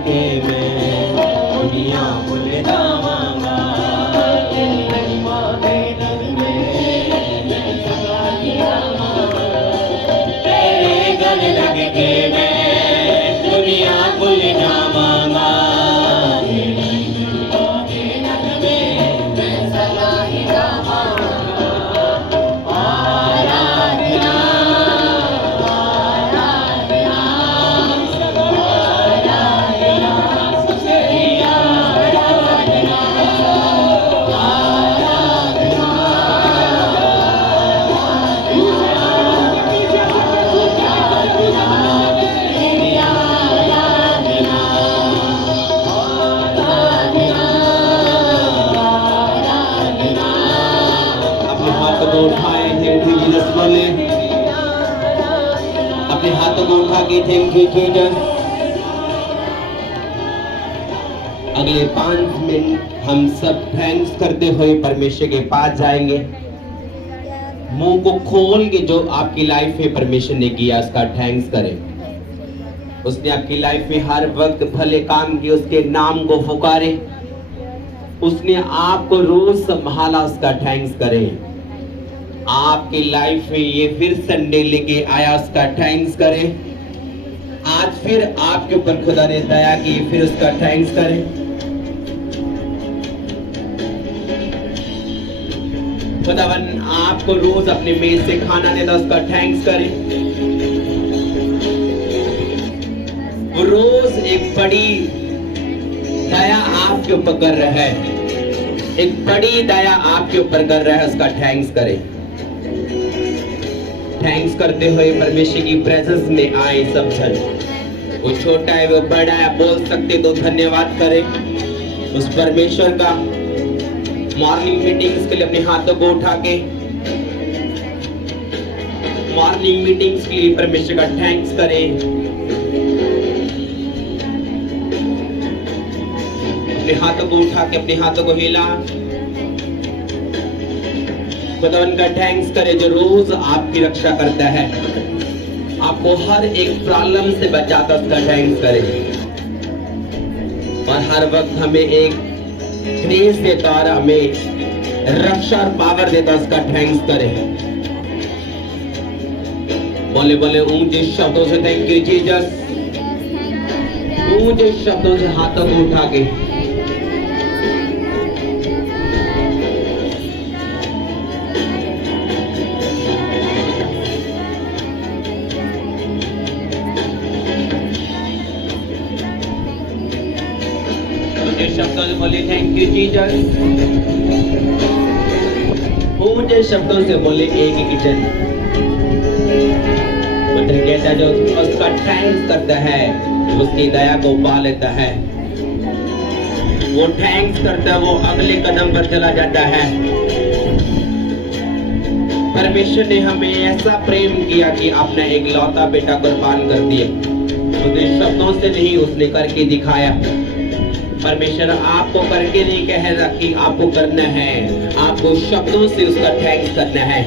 के मैं दुनिया भूल जावांगा। तेरी माँ के रंग में मैं सदा ही रहांगा। तेरे घर लग के मैं दुनिया भूल जावांगा। तेरी माँ के रंग में मैं सदा ही रहांगा। आराधना बोले, अपने हाथों को उठा के थैंक यू जीसस। अगले 5 मिनट हम सब थैंक्स करते हुए परमेश्वर के पास जाएंगे। मुंह को खोल के जो आपकी लाइफ में परमेश्वर ने किया उसका थैंक्स करें। उसने आपकी लाइफ में हर वक्त भले काम किए, उसके नाम को पुकारे। उसने आपको रोज संभाला, उसका थैंक्स करें। आपकी लाइफ में ये फिर संडे लेके आया, उसका थैंक्स करें। आज फिर आपके ऊपर खुदा ने दया की, फिर उसका थैंक्स करें। खुदावन आपको रोज अपने मेज से खाना देता, उसका थैंक्स करें। वो रोज एक बड़ी दया आपके ऊपर कर रहा है, एक बड़ी दया आपके ऊपर कर रहा है, उसका थैंक्स करें। थैंक्स करते हुए परमेश्वर की प्रेजेंस में आए सब जन। वो छोटा है, वो बड़ा है, बोल सकते तो धन्यवाद करें उस परमेश्वर का। मॉर्निंग मीटिंग्स के लिए अपने हाथों को उठा के मॉर्निंग मीटिंग्स के लिए परमेश्वर का थैंक्स करें। अपने हाथों को उठा के अपने हाथों को हिला, खुदावन का थैंक्स करें जो रोज आपकी रक्षा करता है, आपको हर एक प्रॉब्लम से बचाता, उसका थैंक्स करें। और हर वक्त हमें एक ग्रेस देता और हमें रक्षा और पावर देता, उसका थैंक्स करें। बोले बोले ऊंचे शब्दों से थैंक यू जीसस। ऊंचे शब्दों से हाथों को उठा के शब्दों से बोले थैंक यू जीसस। ऊंचे शब्दों से बोले एक किचन। पुत्र कहता जो उसका थैंक्स करता है उसकी दया को पा लेता है। वो थैंक्स करता है, वो अगले कदम पर चला जाता है। परमेश्वर ने हमें ऐसा प्रेम किया कि अपना एक लौता बेटा कुर्बान कर दिया। उसने शब्दों से नहीं, उसने करके दिखाया। परमेश्वर आपको करके नहीं कह रहा कि आपको करना है, आपको शब्दों से उसका थैंक्स करना है।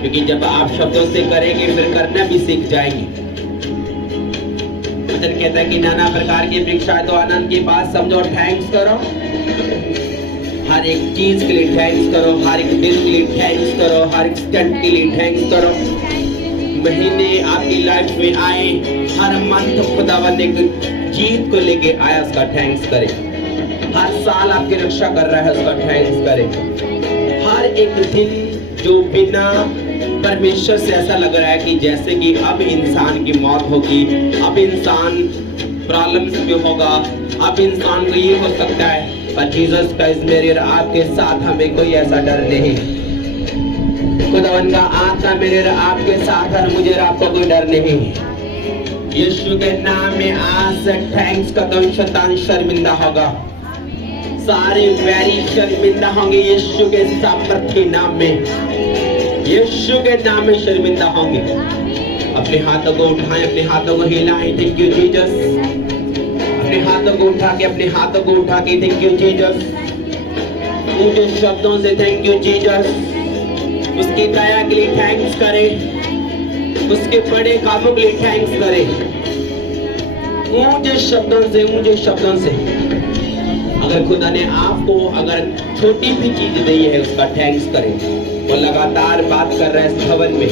क्योंकि जब आप शब्दों से करेंगे फिर करना भी सीख जाएंगे। वचन कहता है कि नाना प्रकार की परीक्षा तो आनंद की बात समझो, थैंक्स करो। हर एक चीज के लिए थैंक्स करो, हर एक दिन के लिए थैंक्स करो, हर एक स्टेप के लिए थैंक्स करो। महीने आपकी लाइफ में आए, हर मंथ खुदावन ने जीत को लेके आया, उसका थैंक्स करें। हर साल आपकी रक्षा कर रहा है, उसका थैंक्स करें। हर एक दिन जो बिना परमेश्वर से ऐसा लग रहा है कि जैसे कि अब इंसान की मौत होगी, अब इंसान प्रॉब्लम्स में होगा, अब इंसान को ये हो सकता है, पर जीसस क्राइस्ट मेरे और आपके साथ हमें कोई ऐसा डर नहीं। खुदावन का आत्मा मेरे और आपके साथ है, मुझे और आपको कोई डर नहीं। यीशु के नाम में आज से थैंक्स का तो शैतान शर्मिंदा होगा, सारे वैरी शर्मिंदा होंगे यीशु के सामर्थ के नाम में, यीशु के नाम में शर्मिंदा होंगे। अपने हाथों को उठाएं, अपने हाथों को हिलाएं, थैंक यू जीसस। अपने हाथों को उठा के, अपने हाथों को उठा के थैंक यू जीसस। ऊंचे शब्दों से थैंक यू जीसस। उसकी दया के लिए थैंक्स करें, उसके बड़े कामों के लिए थैंक्स करें। ऊंचे शब्दों से अगर खुदा ने आपको अगर छोटी भी चीज दी है उसका थैंक्स करें। वो लगातार बात कर रहा है इस भवन में,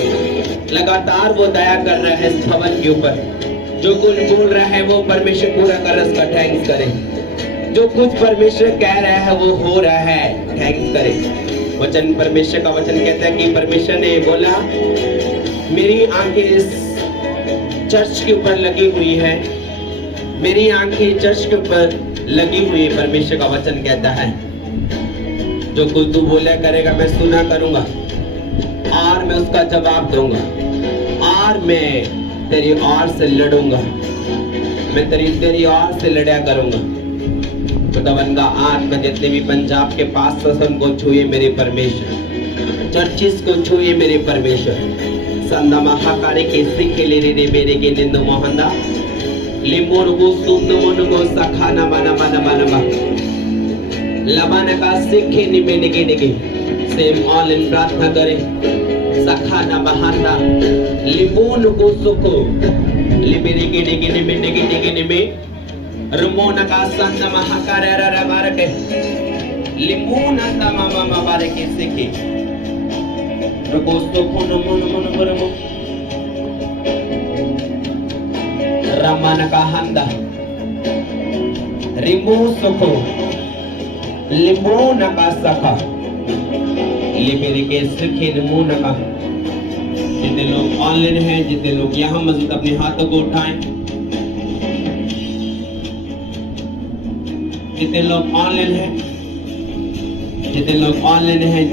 लगातार वो दया कर रहा है इस भवन के ऊपर। जो कुछ बोल रहा है वो परमेश्वर पूरा कर रहा है, उसका थैंक्स करें। जो कुछ परमेश्वर कह रहा है वो हो रहा है, थैंक्स करें। वचन, परमेश्वर का वचन कहता है कि परमेश्वर ने बोला मेरी आंखें इस चर्च के ऊपर लगी हुई है, मेरी आंखें चर्च के ऊपर लगी हुई है। परमेश्वर का वचन कहता है जो कुछ तू बोला करेगा मैं सुना करूंगा और मैं उसका जवाब दूंगा और मैं तेरी ओर से लड़ूंगा, मैं तेरी ओर से लड़ा करूंगा। खुदावन का आत्मा जितने भी पंजाब के पास ससन को छुए मेरे परमेश्वर, चर्चिस को छुए मेरे परमेश्वर। संदा महाकारे के सिखे ले रे मेरे के निंदो मोहंदा लिम्बोनुगो सुम्नमोनुगो सखाना माना माना माना मा लबाना का सिखे निमे निगे निगे सेम ऑनलाइन प्रार्थना करें। सखाना बहाना लिम्बोनुगो सुको लिबेरे के निगे निमे निगे निगे निमे रुमोना का संदा महाकारे रा बारके लिम्बोना ता मामा माबारे के सिखे रुको सुको Namo Namo Namo Namo Ramana kahanda Rimbo soko Limbo nakasaka लिमेरे के सिखे नमो नका। जितने लोग ऑनलाइन हैं, जितने लोग यहाँ मौजूद, अपने हाथों को उठाएं। जितने लोग ऑनलाइन हैं, जितने लोग ऑनलाइन हैं,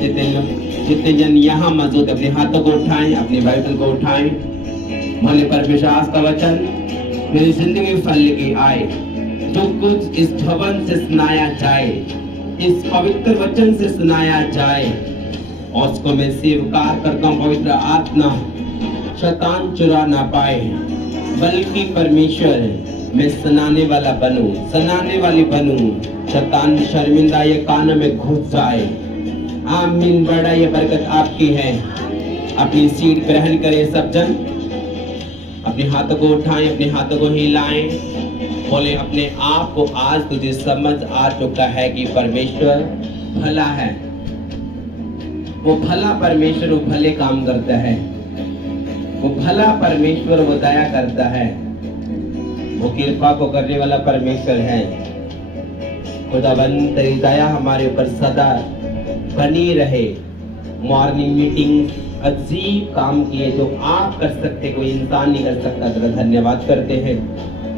जितने जन यहाँ मौजूद, अपने हाथों को उठाएं, अपनी बाइबल को उठाएं। भले परमेश्वर का वचन मेरी जिंदगी में फल लेके आए। जो कुछ इस भवन से सुनाया जाए, इस पवित्र वचन से सुनाया जाए, और उसको मैं स्वीकार करता हूँ। पवित्र आत्मा शैतान चुरा ना पाए, बल्कि परमेश्वर मैं सुनाने वाला बनूं, सुनाने वाली बनूं। शैतान शर्मिंदा ये कानों में घुस जाए। आमीन। बड़ा ये बरकत आपकी है। अपनी सीट ग्रहण करें सब जन। अपने हाथों को उठाएं, अपने हाथों को हिलाएं। बोले अपने आप को आज तुझे समझ आ चुका है कि परमेश्वर भला है। वो भला परमेश्वर, वो भले काम करता है। वो भला परमेश्वर, वो दया करता है। वो कृपा को करने वाला परमेश्वर है। खुदावंद तेरी दया हमारे ऊपर सदा बनी रहे। मॉर्निंग मीटिंग अजीब काम किए जो आप कर सकते, कोई इंसान नहीं कर सकता। तेरा धन्यवाद करते हैं।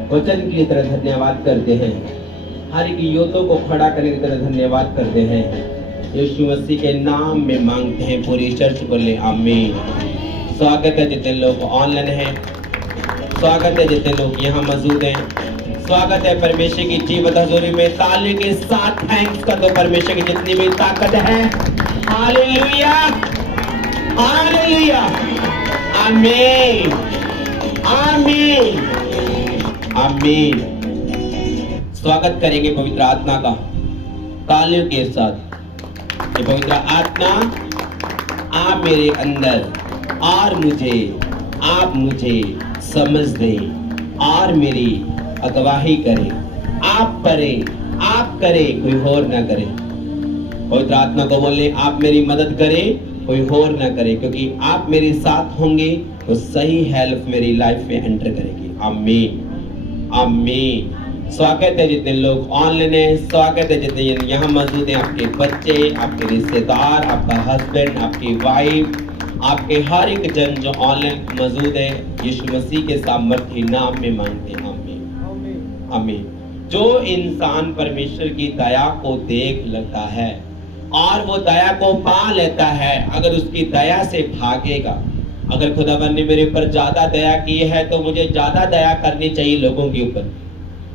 वचन के लिए तेरा धन्यवाद करते हैं। हर एक योद्धों को खड़ा करने के तेरा धन्यवाद करते हैं। यीशु मसीह के नाम में मांगते हैं। पूरी चर्च बोले आमीन। स्वागत है जितने लोग ऑनलाइन हैं, स्वागत है जितने लोग यहाँ मौजूद हैं। स्वागत है परमेश्वर की जीवत हजूरी में। ताली के साथ थैंक्स कर दो परमेश्वर की जितनी भी ताकत है। हालेलुया, हालेलुया, आमीन, आमीन, आमीन। स्वागत करेंगे पवित्र आत्मा का तालियों के साथ। ये पवित्र आत्मा आप मेरे अंदर और मुझे, आप मुझे समझ दें और मेरी अगवाही करें। आप करें, कोई और ना करे। पवित्र आत्मा को बोले आप मेरी मदद करें, कोई और ना करे, क्योंकि आप मेरे साथ होंगे तो सही हेल्प मेरी लाइफ में एंटर करेगी। आमीन, आमीन। स्वागत है जितने लोग ऑनलाइन हैं, स्वागत है जितने यहाँ मौजूद हैं। आपके बच्चे, आपके रिश्तेदार, आपका हस्बैंड, आपकी वाइफ, आपके हर एक जन जो ऑनलाइन मौजूद है, यीशु मसीह के सामर्थ्य नाम में मांगते हैं। आमीन, आमीन। जो इंसान परमेश्वर की दया को देख लेता है और वो दया को पा लेता है, अगर उसकी दया से भागेगा, अगर खुदावन ने मेरे ऊपर ज्यादा दया की है तो मुझे ज्यादा दया करनी चाहिए लोगों के ऊपर।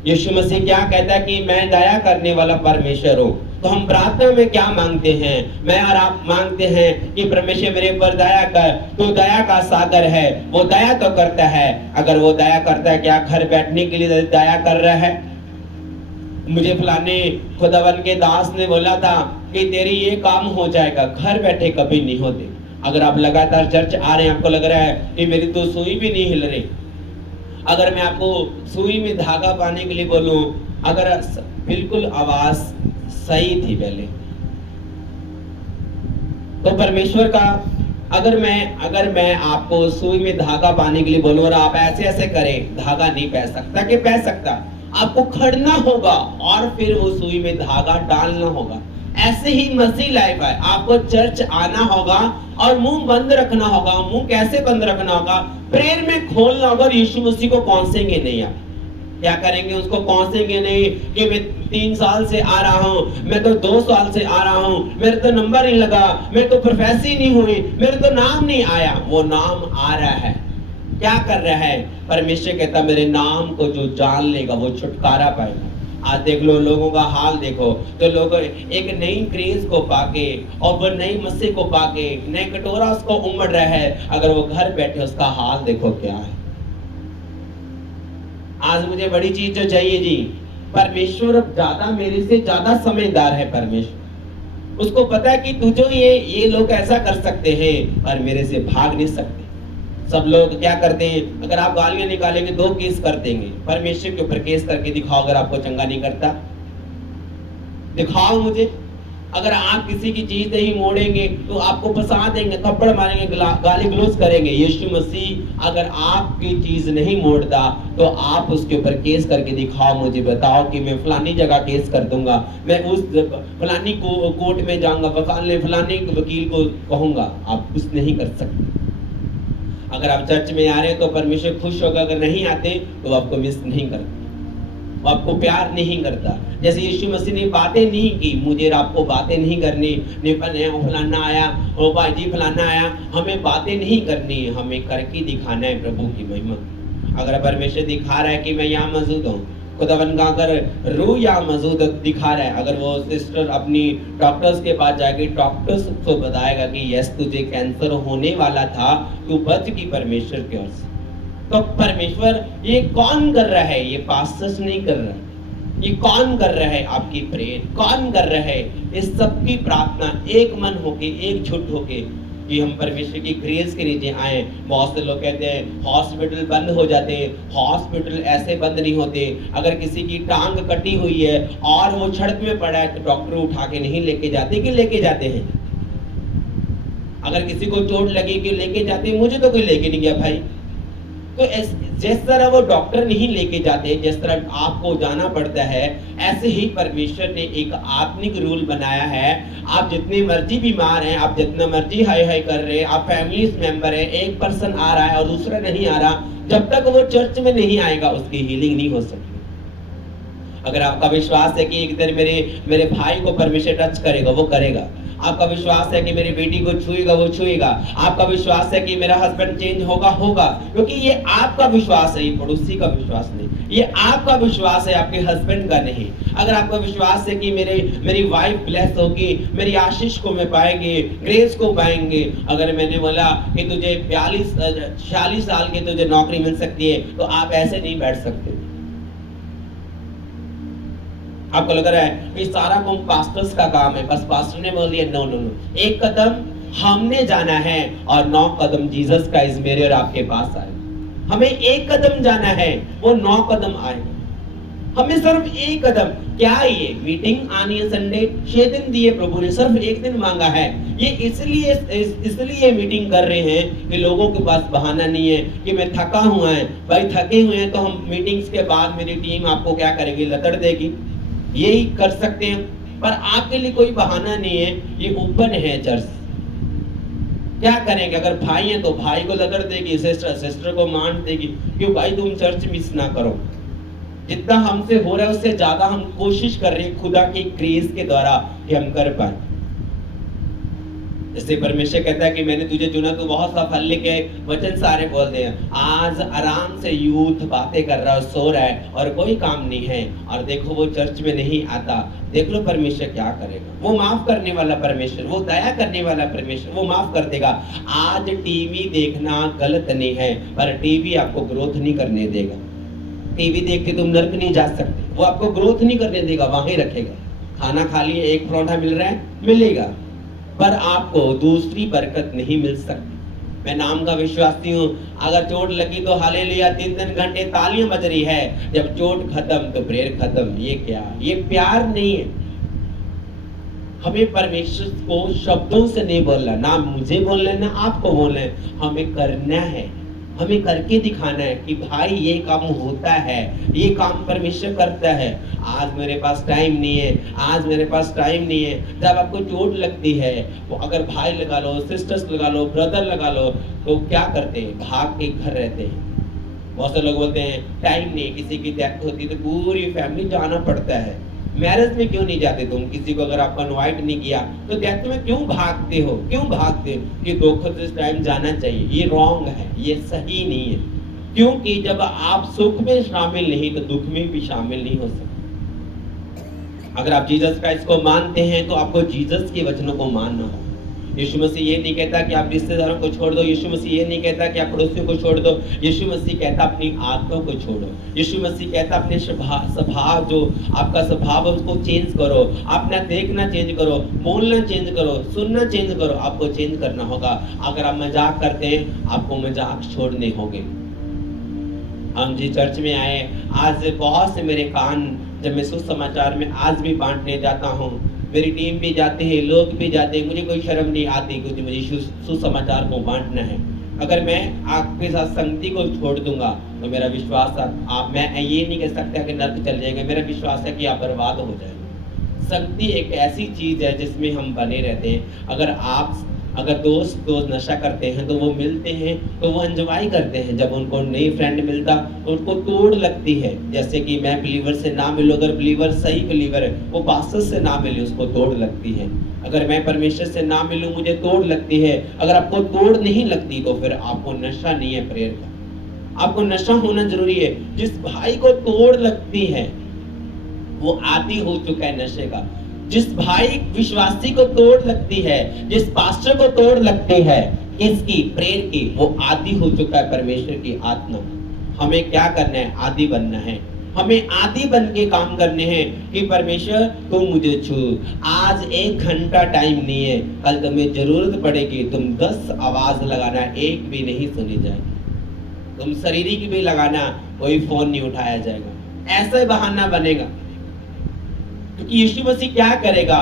यीशु मसीह क्या कहता है कि मैं दया करने वाला परमेश्वर हूँ। तो हम प्रार्थना में क्या मांगते हैं? मैं और आप मांगते हैं कि परमेश्वर मेरे ऊपर दया कर, तो दया का सागर है, वो दया तो करता है। अगर वो दया करता है, क्या घर बैठने के लिए दया कर रहा है? मुझे फलाने खुदावन के दास ने बोला था कि तेरी ये काम हो जाएगा, घर बैठे कभी नहीं होते। अगर आप लगातार चर्च आ रहे हैं, आपको लग रहा है कि मेरी तो सुई भी नहीं हिल रही, अगर मैं आपको सुई में धागा पाने के लिए बोलूं, अगर बिल्कुल आवाज सही थी पहले, तो परमेश्वर का अगर मैं आपको सुई में धागा पाने के लिए बोलूं और आप ऐसे ऐसे करें, धागा नहीं पह सकता कि पह सकता, आपको खड़ना होगा और फिर वो सुई में धागा डालना होगा। ऐसे ही मसीह लाइफ है, आपको चर्च आना होगा और मुंह बंद रखना होगा। मुंह कैसे बंद रखना होगा? प्रेयर में खोलना होगा और यीशु मसीह को कौंसेंगे नहीं। आप क्या करेंगे? उसको कौंसेंगे नहीं कि मैं 3 साल से आ रहा हूँ, मैं तो 2 साल से आ रहा हूँ, मेरे तो नंबर नहीं लगा, मैं तो प्रोफेसी नहीं हुई, मेरे तो नाम नहीं आया। वो नाम आ रहा है, क्या कर रहा है? परमेश्वर कहता मेरे नाम को जो जान लेगा वो छुटकारा पाएगा। आज देख लो लोगों का हाल देखो, तो लोग एक नई क्रेज को पाके और वो नई मसीह को पाके नए कटोरा उसको उमड़ रहा है, अगर वो घर बैठे उसका हाल देखो क्या है। आज मुझे बड़ी चीज जो चाहिए जी, परमेश्वर ज्यादा मेरे से ज्यादा समझदार है। परमेश्वर उसको पता है कि तुझे ये लोग ऐसा कर सकते हैं पर मेरे से भाग नहीं सकते। सब लोग क्या करते हैं? अगर आप गालियां निकालेंगे 2 केस कर देंगे। परमेश्वर के ऊपर केस करके दिखाओ, अगर आपको चंगा नहीं करता दिखाओ मुझे। अगर आप किसी की चीज नहीं मोड़ेंगे तो आपको फंसा देंगे, थप्पड़ मारेंगे, गाली गलौज करेंगे। यीशु मसीह अगर आपकी चीज नहीं मोड़ता तो आप उसके ऊपर केस करके दिखाओ मुझे, बताओ कि मैं फलानी जगह केस कर दूंगा, मैं उस फलानी कोर्ट में जाऊंगा, फलानी वकील को कहूंगा। आप कुछ नहीं कर सकते। अगर आप चर्च में आ रहे हैं तो परमेश्वर खुश होगा, अगर नहीं आते तो आपको मिस नहीं करता, वो आपको प्यार नहीं करता। जैसे यीशु मसीह ने बातें नहीं की, मुझे आपको बातें नहीं करनी, फलाना आया, ओ भाई जी फलाना आया, हमें बातें नहीं करनी, हमें करके दिखाना है प्रभु की महिमा। अगर परमेश्वर दिखा रहा है कि मैं यहाँ मौजूद हूँ, खुदावन का अगर रूह यहाँ मौजूद दिखा रहा है, अगर वो सिस्टर अपनी डॉक्टर्स के पास जाएगी, डॉक्टर्स को बताएगा कि यस तुझे कैंसर होने वाला था, तू बच की परमेश्वर की ओर से। तो परमेश्वर ये कौन कर रहा है? ये पास्टर्स नहीं कर रहा है, ये कौन कर रहा है? आपकी प्रेयर कौन कर रहा है? इस सबकी प्रार्थना एक मन होके, एकजुट होके कि हम परमेश्वर की ग्रेस के नीचे आए। बहुत से लोग कहते हैं हॉस्पिटल बंद हो जाते हैं, हॉस्पिटल ऐसे बंद नहीं होते। अगर किसी की टांग कटी हुई है और वो सड़क में पड़ा है तो डॉक्टर उठा के नहीं लेके जाते कि लेके जाते हैं? अगर किसी को चोट लगी कि लेके जाते? मुझे तो कोई लेके नहीं गया भाई। तो जिस तरह वो डॉक्टर नहीं लेके जाते, जिस तरह आपको जाना पड़ता है, ऐसे ही परमेश्वर ने एक आत्मिक रूल बनाया है। आप जितने मर्जी बीमार हैं, आप जितना मर्जी हाय हाय कर रहे हैं, आप फैमिली मेंबर हैं, एक पर्सन आ रहा है और दूसरा नहीं आ रहा, जब तक वो चर्च में नहीं आएगा उसकी हीलिंग नहीं हो सकती। अगर आपका विश्वास है कि एक दिन मेरे भाई को परमेश्वर टच करेगा, वो करेगा। आपका विश्वास है कि मेरी बेटी को छुएगा, वो छुएगा। आपका विश्वास है कि मेरा हस्बैंड चेंज होगा, क्योंकि ये आपका विश्वास है, ये पड़ोसी का विश्वास नहीं। ये आपका विश्वास है, आपके हस्बैंड का नहीं। अगर आपका विश्वास है कि मेरी वाइफ ब्लेस होगी, मेरी आशीष को मैं पाएंगे, ग्रेस को पाएंगे। अगर मैंने बोला कि तुझे 46 साल की तुझे नौकरी मिल सकती है, तो आप ऐसे नहीं बैठ सकते। आपको लग रहा है कि सारा काम पास्टर्स का काम है, बस पास्टर ने बोल दिया। नो नो नो, एक कदम हमने जाना है और 9 कदम जीसस का इस मेरे और आपके पास आए। हमें एक कदम जाना है, वो 9 कदम आएगा। हमें सिर्फ एक कदम। क्या ये मीटिंग आनी है संडे? 6 दिन दिए प्रभु ने, सिर्फ 1 दिन मांगा है। ये इसलिए मीटिंग कर रहे हैं कि लोगों के पास बहाना नहीं है कि मैं थका हुआ है। भाई थके हुए हैं तो हम मीटिंग्स के बाद मेरी टीम आपको क्या करेगी? लतड़ देगी। यही कर सकते हैं, पर आपके लिए कोई बहाना नहीं है। ये ओपन है चर्च। क्या करेंगे? अगर भाई है तो भाई को लतड़ देगी, सिस्टर को मान देगी, क्यों भाई तुम चर्च मिस ना करो। जितना हमसे हो रहा है उससे ज्यादा हम कोशिश कर रहे हैं खुदा की ग्रेस के द्वारा कि हम कर पाए। जैसे परमेश्वर कहता है कि मैंने तुझे चुना, तू बहुत सा फल लेके वचन सारे बोल दे। आज आराम से यूथ बातें कर रहा है, सो रहा है और कोई काम नहीं है, और देखो वो चर्च में नहीं आता। देख लो परमेश्वर क्या करेगा। वो माफ करने वाला परमेश्वर, वो दया करने वाला परमेश्वर, वो माफ कर देगा। आज टीवी देखना गलत नहीं है, पर टीवी आपको ग्रोथ नहीं करने देगा। टीवी देख के तुम नर्क नहीं जा सकते, वो आपको ग्रोथ नहीं करने देगा, वहीं रखेगा। खाना खा लिए, एक परोठा मिल रहा है, मिलेगा, पर आपको दूसरी बरकत नहीं मिल सकती। मैं नाम का विश्वासी हूँ। अगर चोट लगी तो हालेलुया 3-3 घंटे तालियां बज रही है, जब चोट खत्म तो प्रेयर खत्म। ये क्या? ये प्यार नहीं है। हमें परमेश्वर को शब्दों से नहीं बोलना, ना मुझे बोलना ना आपको बोलना है, हमें करना है। हमें करके दिखाना है कि भाई ये काम होता है, ये काम परमेश्वर करता है। आज मेरे पास टाइम नहीं है, आज मेरे पास टाइम नहीं है। जब आपको चोट लगती है, वो अगर भाई लगा लो, सिस्टर्स लगा लो, ब्रदर लगा लो, तो क्या करते हैं? भाग के घर रहते हैं। बहुत से लोग बोलते हैं टाइम नहीं है, किसी की डेथ होती है तो पूरी फैमिली जाना पड़ता है। मैरिज में क्यों नहीं जाते तुम? किसी को अगर आपको इनवाइट नहीं किया तो डेथ में क्यों भागते हो? क्यों भागते हो? कि दुख इस टाइम जाना चाहिए। ये रॉन्ग है, ये सही नहीं है। क्योंकि जब आप सुख में शामिल नहीं तो दुख में भी शामिल नहीं हो सकते। अगर आप जीसस क्राइस्ट को मानते हैं तो आपको जीसस के वचनों को मानना होगा। यीशु मसीह ये नहीं कहता कि आप रिश्तेदारों को छोड़ दो। यीशु मसीह ये नहीं कहता कि आप पड़ोसियों को छोड़ दो। यीशु मसीह कहता अपनी आदतों को छोड़ो। यीशु मसीह कहता अपने स्वभाव, जो आपका स्वभाव है उसको चेंज करो। अपना देखना चेंज करो, बोलना चेंज करो, सुनना चेंज करो। आपको चेंज करना होगा। अगर आप मजाक करते हैं, आपको मजाक छोड़ने होंगे। हम जी चर्च में आए, आज बहुत से मेरे कान जब मैं सुसमाचार में आज भी बांटने जाता हूँ, मेरी टीम भी जाते हैं, लोग भी जाते हैं, मुझे कोई शर्म नहीं आती क्योंकि मुझे सुसमाचार को बांटना है। अगर मैं आपके साथ संगति को छोड़ दूंगा तो मेरा विश्वास आप मैं ये नहीं कह सकता कि नर्क चल जाएगा। मेरा विश्वास है कि आप बर्बाद हो जाएंगे। संगति एक ऐसी चीज है जिसमें हम बने रहते हैं। अगर दोस्त नशा करते हैं तो वो मिलते हैं तो वो एंजॉय करते हैं। जब उनको नई फ्रेंड मिलता तो उनको तोड़ लगती है। जैसे कि मैं बिलीवर से ना मिलूं, अगर बिलीवर सही बिलीवर है, वो पास्टर से ना मिले, उसको तोड़ लगती है। अगर मैं परमेश्वर से ना मिलूं, मुझे तोड़ लगती है। अगर आपको तोड़ नहीं लगती तो फिर आपको नशा नहीं है प्रेयर का। आपको नशा होना जरूरी है। जिस भाई को तोड़ लगती है वो आदी हो चुका है नशे का। जिस भाई विश्वासी को तोड़ लगती है, जिस पास्टर को तोड़ लगती है इसकी प्रेयर की, वो आदी हो चुका है परमेश्वर की आत्मा। हमें क्या करना है? आदी बनना है। हमें आदी बन के काम करने हैं कि परमेश्वर तुम मुझे छू। आज 1 घंटा टाइम नहीं है, कल तुम्हें जरूरत पड़ेगी, तुम 10 आवाज लगाना, एक भी नहीं सुनी जाएगी। तुम शारीरिक भी लगाना, कोई फोन नहीं उठाया जाएगा। ऐसा बहाना बनेगा। क्योंकि यीशु मसीह क्या करेगा?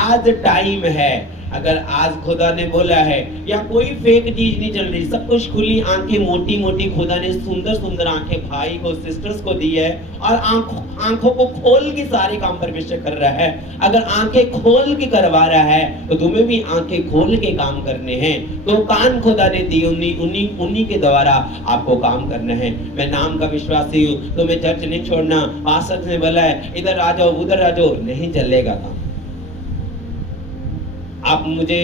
आज टाइम है। अगर आज खुदा ने बोला है, या कोई फेक चीज नहीं चल रही, सब कुछ खुली आंखें, मोटी मोटी खुदा ने सुंदर सुंदर आंखें भाई को, सिस्टर्स को दी है, और आंखों को खोल के सारे काम परमेश्वर कर रहा है। अगर आंखें खोल के करवा रहा है तो तुम्हें भी आंखें खोल के काम करने हैं। तो कान खुदा ने दी, उन्हीं के द्वारा आपको काम करना है। मैं नाम का विश्वासी हूँ, तो मैं चर्च नहीं छोड़ना। पास्टर ने बोला है इधर आ जाओ, उधर आ जाओ, नहीं चलेगा काम। आप मुझे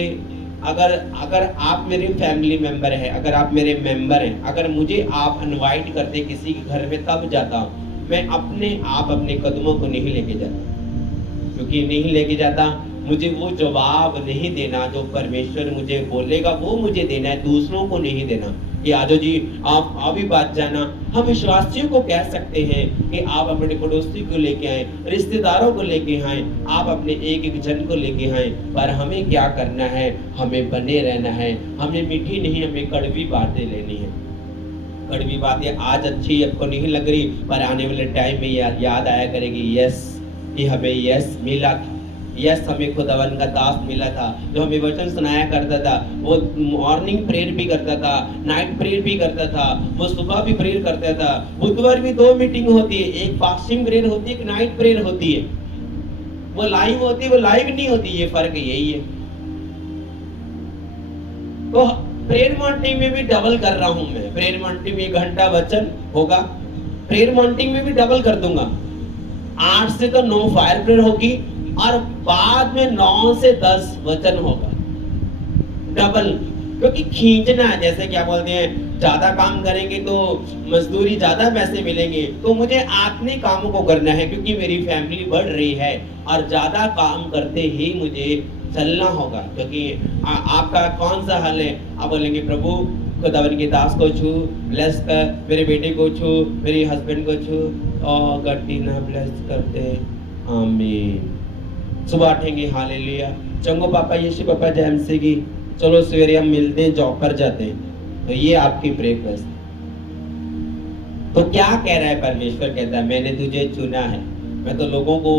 अगर आप मेरे फैमिली मेंबर हैं, अगर आप मेरे मेंबर हैं, अगर मुझे आप इनवाइट करते किसी के घर में, तब जाता हूं। मैं अपने कदमों को नहीं लेके जाता। क्योंकि नहीं लेके जाता, मुझे वो जवाब नहीं देना जो परमेश्वर मुझे बोलेगा, वो मुझे देना है, दूसरों को नहीं देना कि आजो जी आप अभी बात जाना। हम विश्वासियों को कह सकते हैं कि आप अपने पड़ोसी को लेके आए, रिश्तेदारों को लेके आए, आप अपने एक जन को लेके आए। पर हमें क्या करना है? हमें बने रहना है। हमें मीठी नहीं, हमें कड़वी बातें लेनी है। कड़वी बातें आज अच्छी आपको नहीं लग रही, पर आने वाले टाइम में याद आया करेगी, यस कि हमें यस मिला था। यस, हमें खुदावन का दास मिला था जो हमें वचन सुनाया करता था। वो मॉर्निंग प्रेयर भी करता था, नाइट प्रेयर भी करता था, वो सुबह भी प्रेयर करता था। बुधवार भी 2 मीटिंग होती है, एक फास्टिंग प्रेयर होती है, एक नाइट प्रेयर होती है। वो लाइव होती है, वो लाइव नहीं होती। ये फर्क यही है। तो प्रेयर मॉर्निंग में भी डबल कर रहा हूं मैं। प्रेयर मॉर्निंग में 1 घंटा वचन होगा, प्रेयर मॉर्निंग में भी डबल कर दूंगा। 8 से तो 9 फायर प्रेयर होगी, और बाद में 9 से 10 वचन होगा, डबल। क्योंकि खींचना, जैसे क्या बोलते हैं, ज्यादा काम करेंगे तो मजदूरी ज्यादा पैसे मिलेंगे। तो मुझे आत्मिक कामों को करना है, क्योंकि मेरी फैमिली बढ़ रही है, और ज्यादा काम करते ही मुझे चलना होगा। क्योंकि आपका कौन सा हाल है? आप बोलेंगे प्रभु खुदावन के दास को छू, ब्लेस कर, मेरे बेटे को छू, मेरे हस्बैंड को छू, और गड्डी ना ब्लेस करते, आमीन। सुबह उठेंगे, हालेलुया, चंगो पापा, यीशु पापा, जय मसीह की। चलो सवेरे हम मिलते हैं, जॉब पर जाते हैं। तो ये आपकी ब्रेकफास्ट। तो क्या कह रहा है परमेश्वर? कहता है मैंने तुझे चुना है। मैं तो लोगों को,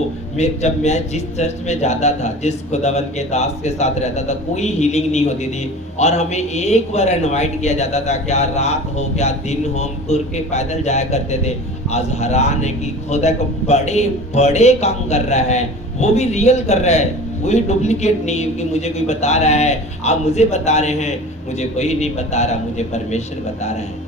जब मैं जिस चर्च में जाता था, जिस खुदावन के दास के साथ रहता था, कोई हीलिंग नहीं होती थी और हमें एक बार इनवाइट किया जाता था, क्या रात हो क्या दिन हो, हम तुर के पैदल जाया करते थे। आज हैरान है कि खुदा को बड़े बड़े काम कर रहा है, वो भी रियल कर रहा है, कोई डुप्लीकेट नहीं कि मुझे कोई बता रहा है, आप मुझे बता रहे हैं, मुझे कोई नहीं बता रहा, मुझे परमेश्वर बता रहा है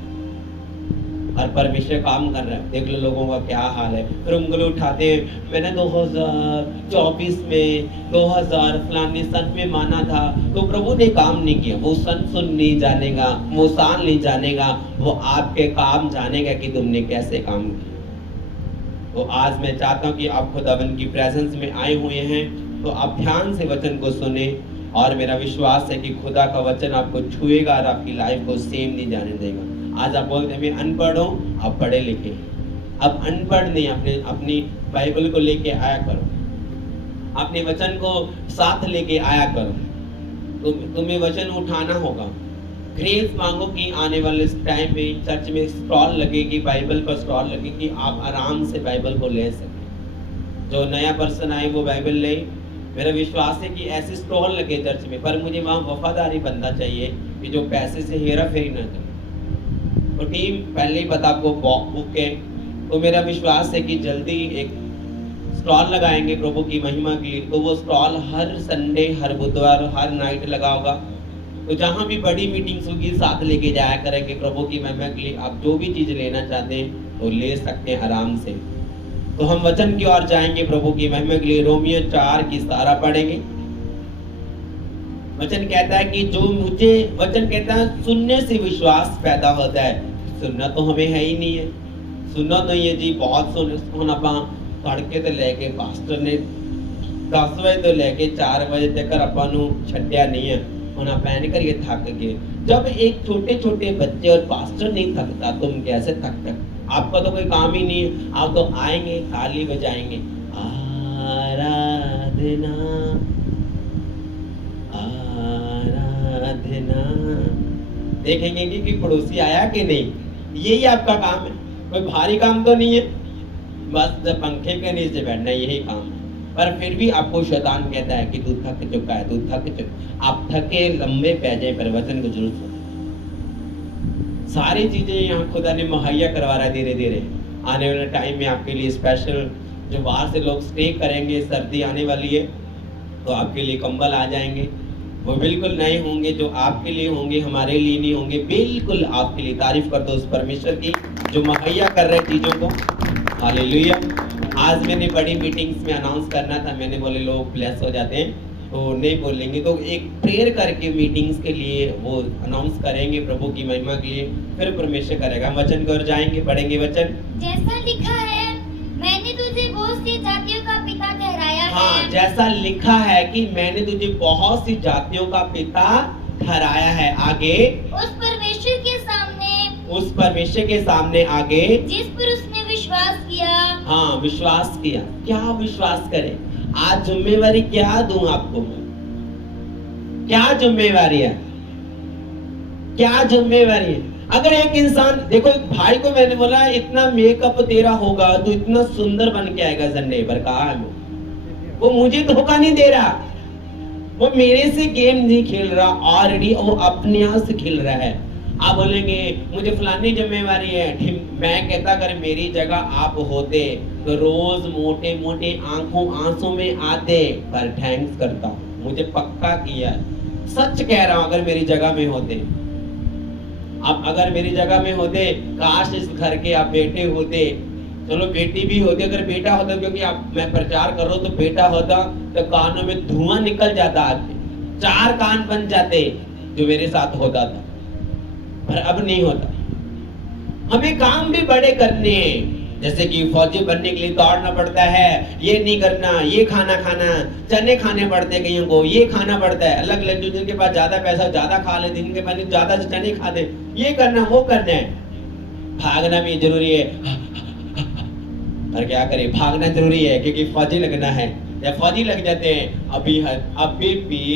और परमेश्वर काम कर रहा है। देख लो लोगों का क्या हाल है, फिर उंगली उठाते हैं, मैंने 2024 में 2000 फलाने सन में माना था, तो प्रभु ने काम नहीं किया। वो सन सुन नहीं जानेगा, वो साल नहीं जानेगा, वो आपके काम जानेगा कि तुमने कैसे काम किया। तो आज मैं चाहता हूँ कि आप खुदावन की प्रेजेंस में आए हुए हैं, तो आप ध्यान से वचन को सुने और मेरा विश्वास है कि खुदा का वचन आपको छुएगा और आपकी लाइफ को सेम नहीं जाने देगा। आज आप बोलते हैं मैं अनपढ़ हूँ, आप पढ़े लिखे। अब अनपढ़ नहीं, अपनी बाइबल को लेके आया करो, अपने वचन को साथ लेके आया करो। तुम्हें वचन उठाना होगा। ग्रेस मांगो कि आने वाले टाइम में चर्च में स्टॉल लगेगी, बाइबल पर स्टॉल लगेगी, आप आराम से बाइबल को ले सकें। जो नया पर्सन आए वो बाइबल ले। मेरा विश्वास है कि ऐसे स्टॉल लगे चर्च में, पर मुझे वहाँ वफादारी बंदा चाहिए कि जो पैसे से हेरा फेरी ना करे। तो टीम पहले ही पता आपको बुक है, तो मेरा विश्वास है कि जल्दी एक स्टॉल लगाएंगे प्रभु की महिमा के लिए। तो वो स्टॉल हर संडे, हर बुधवार, हर नाइट लगा होगा। तो जहाँ भी बड़ी मीटिंग्स होगी साथ लेके जाया करेंगे प्रभु की महिमा के लिए। आप जो भी चीज लेना चाहते हैं तो ले सकते हैं आराम से। तो हम वचन की ओर जाएंगे प्रभु की महिमा के लिए। रोमियो 4 की 17 पढ़ेंगे। वचन कहता है कि जो मुझे, वचन कहता है सुनने से विश्वास पैदा होता है। सुनना तो हमें है ही नहीं है, सुनना नहीं है जी। बहुत सुन आप तड़के तो लेके पास्टर ने 10 बजे तो लेके 4 बजे तक अपन छड्या नहीं है, उन्हें पहन कर ये थक गए। जब एक छोटे छोटे बच्चे और पास्टर नहीं थकता, तुम कैसे थक सकते? आपका तो कोई काम ही नहीं है, आप तो आएंगे ताली बजाएंगे, आराधना आराधना, देखेंगे कि पड़ोसी आया कि नहीं। यही आपका काम है, कोई भारी काम तो नहीं है, बस पंखे के नीचे बैठना, यही काम है। पर फिर भी आपको शैतान कहता है कि तू थक चुका है, तू थक चुका। आप थके लंबे पै जाए, पर वचन को जरूर सुनो। सारी चीजें यहाँ खुदा ने मुहैया करवा रहा है धीरे धीरे। आने वाले टाइम में आपके लिए स्पेशल, जो बाहर से लोग स्टे करेंगे, सर्दी आने वाली है तो आपके लिए कंबल आ जाएंगे। वो बिल्कुल नए होंगे, जो आपके लिए होंगे, हमारे लिए नहीं होंगे, बिल्कुल आपके लिए। तारीफ कर दो उस परमेश्वर की जो मुहैया कर रहे चीजों को। हालेलुया। आज मैंने बड़ी मीटिंग्स में अनाउंस करना था, मैंने बोले लोग ब्लेस हो जाते हैं तो नहीं बोलेंगे, तो एक प्रेयर करके मीटिंग्स के लिए वो अनाउंस करेंगे प्रभु की महिमा के लिए, फिर परमेश्वर करेगा। वचन की ओर जाएंगे, पढ़ेंगे वचन। जैसा लिखा है, मैंने तुझे बहुत सी जातियों का पिता ठहराया है। हाँ, जैसा लिखा है कि मैंने तुझे बहुत सी जातियों का पिता ठहराया है। आगे उस परमेश्वर के सामने आगे जिस पर उसने विश्वास किया। हाँ, विश्वास किया। क्या विश्वास करें? आज जिम्मेवारी क्या दूं आपको? क्या जिम्मेवारी है? क्या जिम्मेवारी है? अगर एक इंसान, देखो एक भाई को मैंने बोला इतना मेकअप तेरा होगा तो इतना सुंदर बन के आएगा संडे पर, कहा है वो मुझे धोखा नहीं दे रहा, वो मेरे से गेम नहीं खेल रहा, ऑलरेडी वो अपने आप से खेल रहा है। आप बोलेंगे मुझे फलानी जिम्मेवारी है, मैं कहता अगर मेरी जगह आप होते तो रोज मोटे मोटे आंसू में आते, पर थैंक्स करता, मुझे पक्का किया है, सच कह रहा हूं। अगर मेरी जगह में होते, आप अगर मेरी जगह में होते, काश इस घर के आप बेटे होते, चलो बेटी भी होती, अगर बेटा होता, क्योंकि आप मैं प्रचार कर रहा हूं, तो बेटा होता तो कानों में धुआं निकल जाता, 4 कान बन जाते, जो मेरे साथ होता था, पर अब नहीं होता। हमें काम भी बड़े करने हैं, जैसे कि फौजी बनने के लिए दौड़ना पड़ता है, ये नहीं करना, ये खाना खाना, चने खाने पड़ते हैं कईयों को, ये खाना पड़ता है, अलग अलग, जिनके पास ज्यादा पैसा ज्यादा खा ले, जिनके पास ज्यादा चने खा दे, ये करना वो करना है। भागना भी जरूरी है, पर क्या करें, भागना जरूरी है क्योंकि फौजी लगना है। या फौजी लग जाते हैं, अभी भी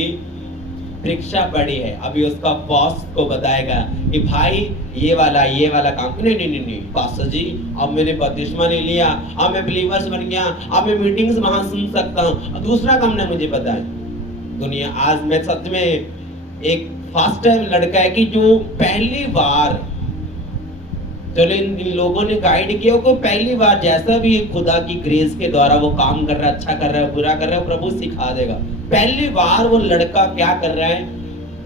परीक्षा पड़ी है, अभी उसका बॉस को बताएगा कि भाई ये वाला काम, नहीं पास्टर जी, अब मैंने बपतिस्मा ले लिया, अब मैं बिलीवर्स बन गया, अब मैं मीटिंग्स वहां सुन सकता हूँ, दूसरा काम ना मुझे पता है। दुनिया आज मैं सच में एक फर्स्ट टाइम लड़का है कि जो पहली बार, चलो इन लोगों ने गाइड किया को पहली बार जैसा भी खुदा की ग्रेस के द्वारा वो काम कर रहा है, अच्छा कर रहा है, बुरा कर रहा है, प्रभु सिखा देगा। पहली बार वो लड़का क्या कर रहा है,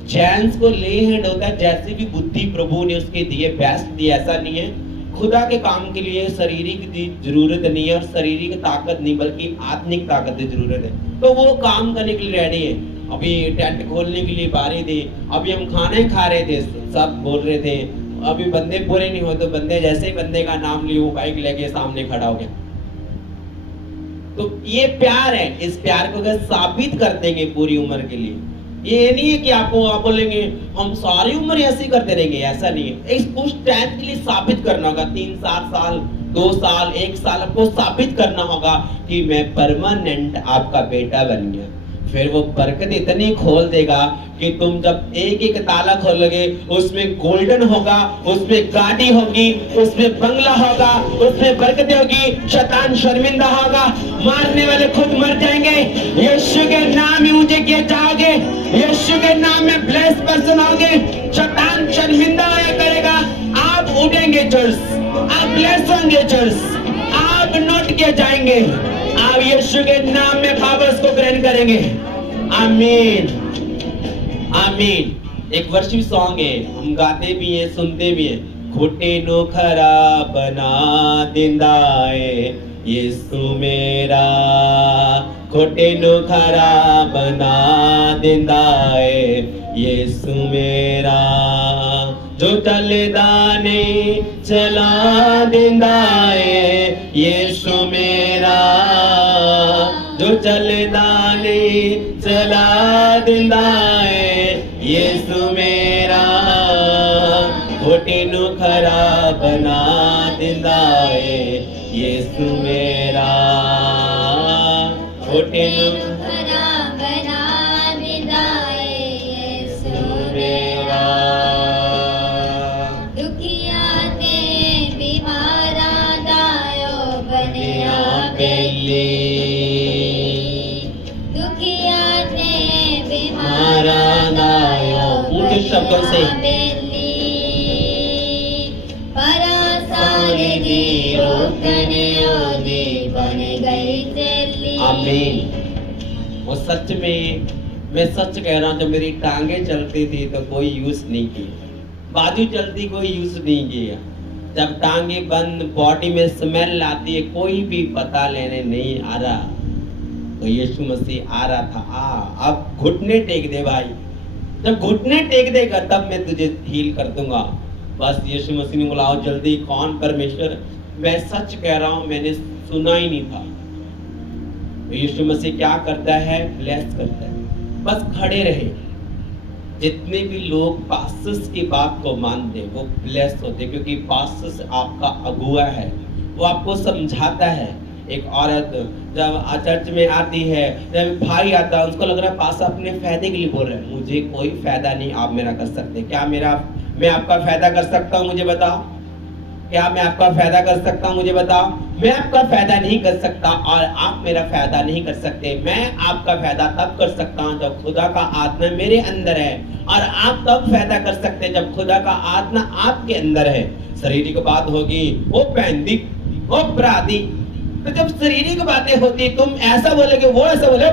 जेंट्स को ले हैंड होता है, जैसे भी बुद्धि प्रभु ने उसके दिए बेस्ट दी, ऐसा नहीं है। खुदा के काम के लिए शारीरिक जरूरत नहीं है और शारीरिक ताकत नहीं बल्कि आत्मिक ताकत की जरूरत है, तो वो काम करने के लिए रेडी है। अभी टेंट खोलने के लिए बारी थी, अभी हम खाने खा रहे थे, सब बोल रहे थे अभी बंदे पूरे नहीं हो, तो बंदे जैसे ही बंदे का नाम लियो बाइक लेके सामने खड़ा हो गया। तो ये प्यार है, इस प्यार को अगर साबित कर देंगे पूरी उम्र के लिए, ये नहीं है कि आपको आप बोलेंगे हम सारी उम्र ऐसे ही करते रहेंगे, ऐसा नहीं है। इस कुछ टाइम के लिए साबित करना होगा, 3-4 साल, 2 साल, 1 साल आपको साबित करना होगा कि मैं परमानेंट आपका बेटा बन गया। फिर वो बरकत इतनी खोल देगा कि तुम जब एक ताला खोलोगे उसमें गोल्डन होगा, उसमें गाड़ी होगी, उसमें बंगला होगा, उसमें बरकतें होगी, शैतान शर्मिंदा होगा, मारने वाले खुद मर जाएंगे, यीशु के नाम में ऊंचे किए जाओगे, यीशु के नाम में ब्लेस पर्सन होगे, शैतान शर्मिंदा होया करेगा, आप उठेंगे चर्च, आप ब्लेस होंगे चर्च, आप नोट किए जाएंगे, आप यीशु के नाम में पावर्स को ग्रहण करेंगे। आमीन आमीन। एक वर्शिप सॉन्ग है, हम गाते भी हैं सुनते भी हैं। खोटे नो खरा बना दिंदा है यीशु मेरा, खोटे नो खरा बना दिंदा है यीशु मेरा, जो चलदा ने चला दिंदा है यीशु मेरा, जो चलदा ने चला दिंदा है यीशु मेरा, खोटे नु खरा बना दिंदा है यीशु मेरा, खोटे नु खरा बना दिंदा है यीशु मेरा, दुखिया ते बीमारा दायो बनया बेली, दुखिया ते बीमारा दायो ऊंचे शब्दों से आमीन। वो सच में मैं सच कह रहा हूँ, जब मेरी टांगे चलती थी तो कोई यूज नहीं किया, बाजू चलती कोई यूज नहीं किया, जब टांगे बंद बॉडी में स्मेल आती है कोई भी पता लेने नहीं आ रहा, तो यीशु मसीह आ रहा था। अब घुटने टेक दे भाई, जब घुटने टेक देगा तब मैं तुझे हील कर दूंगा। बस यीशु मसीह ने बोला जल्दी, कौन परमेश्वर? मैं सच कह रहा हूँ मैंने सुना ही नहीं था। यीशु मसीह क्या करता है? ब्लेस करता है। बस खड़े रहे, जितने भी लोग पास्टर्स की बात को मानते हैं वो ब्लेस होते, क्योंकि पास्टर्स आपका अगुआ है, वो आपको समझाता है। एक औरत जब चर्च में आती है, जब भाई आता है, उसको लग रहा है पास्टर अपने फायदे के लिए बोल रहे हैं, मुझे कोई फायदा नहीं आप मेरा कर सकते। क्या मैं आपका फायदा कर सकता हूँ? मुझे बताओ, क्या मैं आपका फायदा कर सकता हूँ? मुझे बताओ। मैं आपका फायदा नहीं कर सकता और आप मेरा फायदा नहीं कर सकते। मैं आपका फायदा तब कर सकता हूँ जब खुदा का आत्मा मेरे अंदर है, और आप तब फायदा कर सकते हैं जब खुदा का आत्मा आपके अंदर है। शारीरिक बात होगी वो पैंदी वो अपराधी, तो जब शारीरिक बातें होती तुम ऐसा बोलोगे वो ऐसा बोले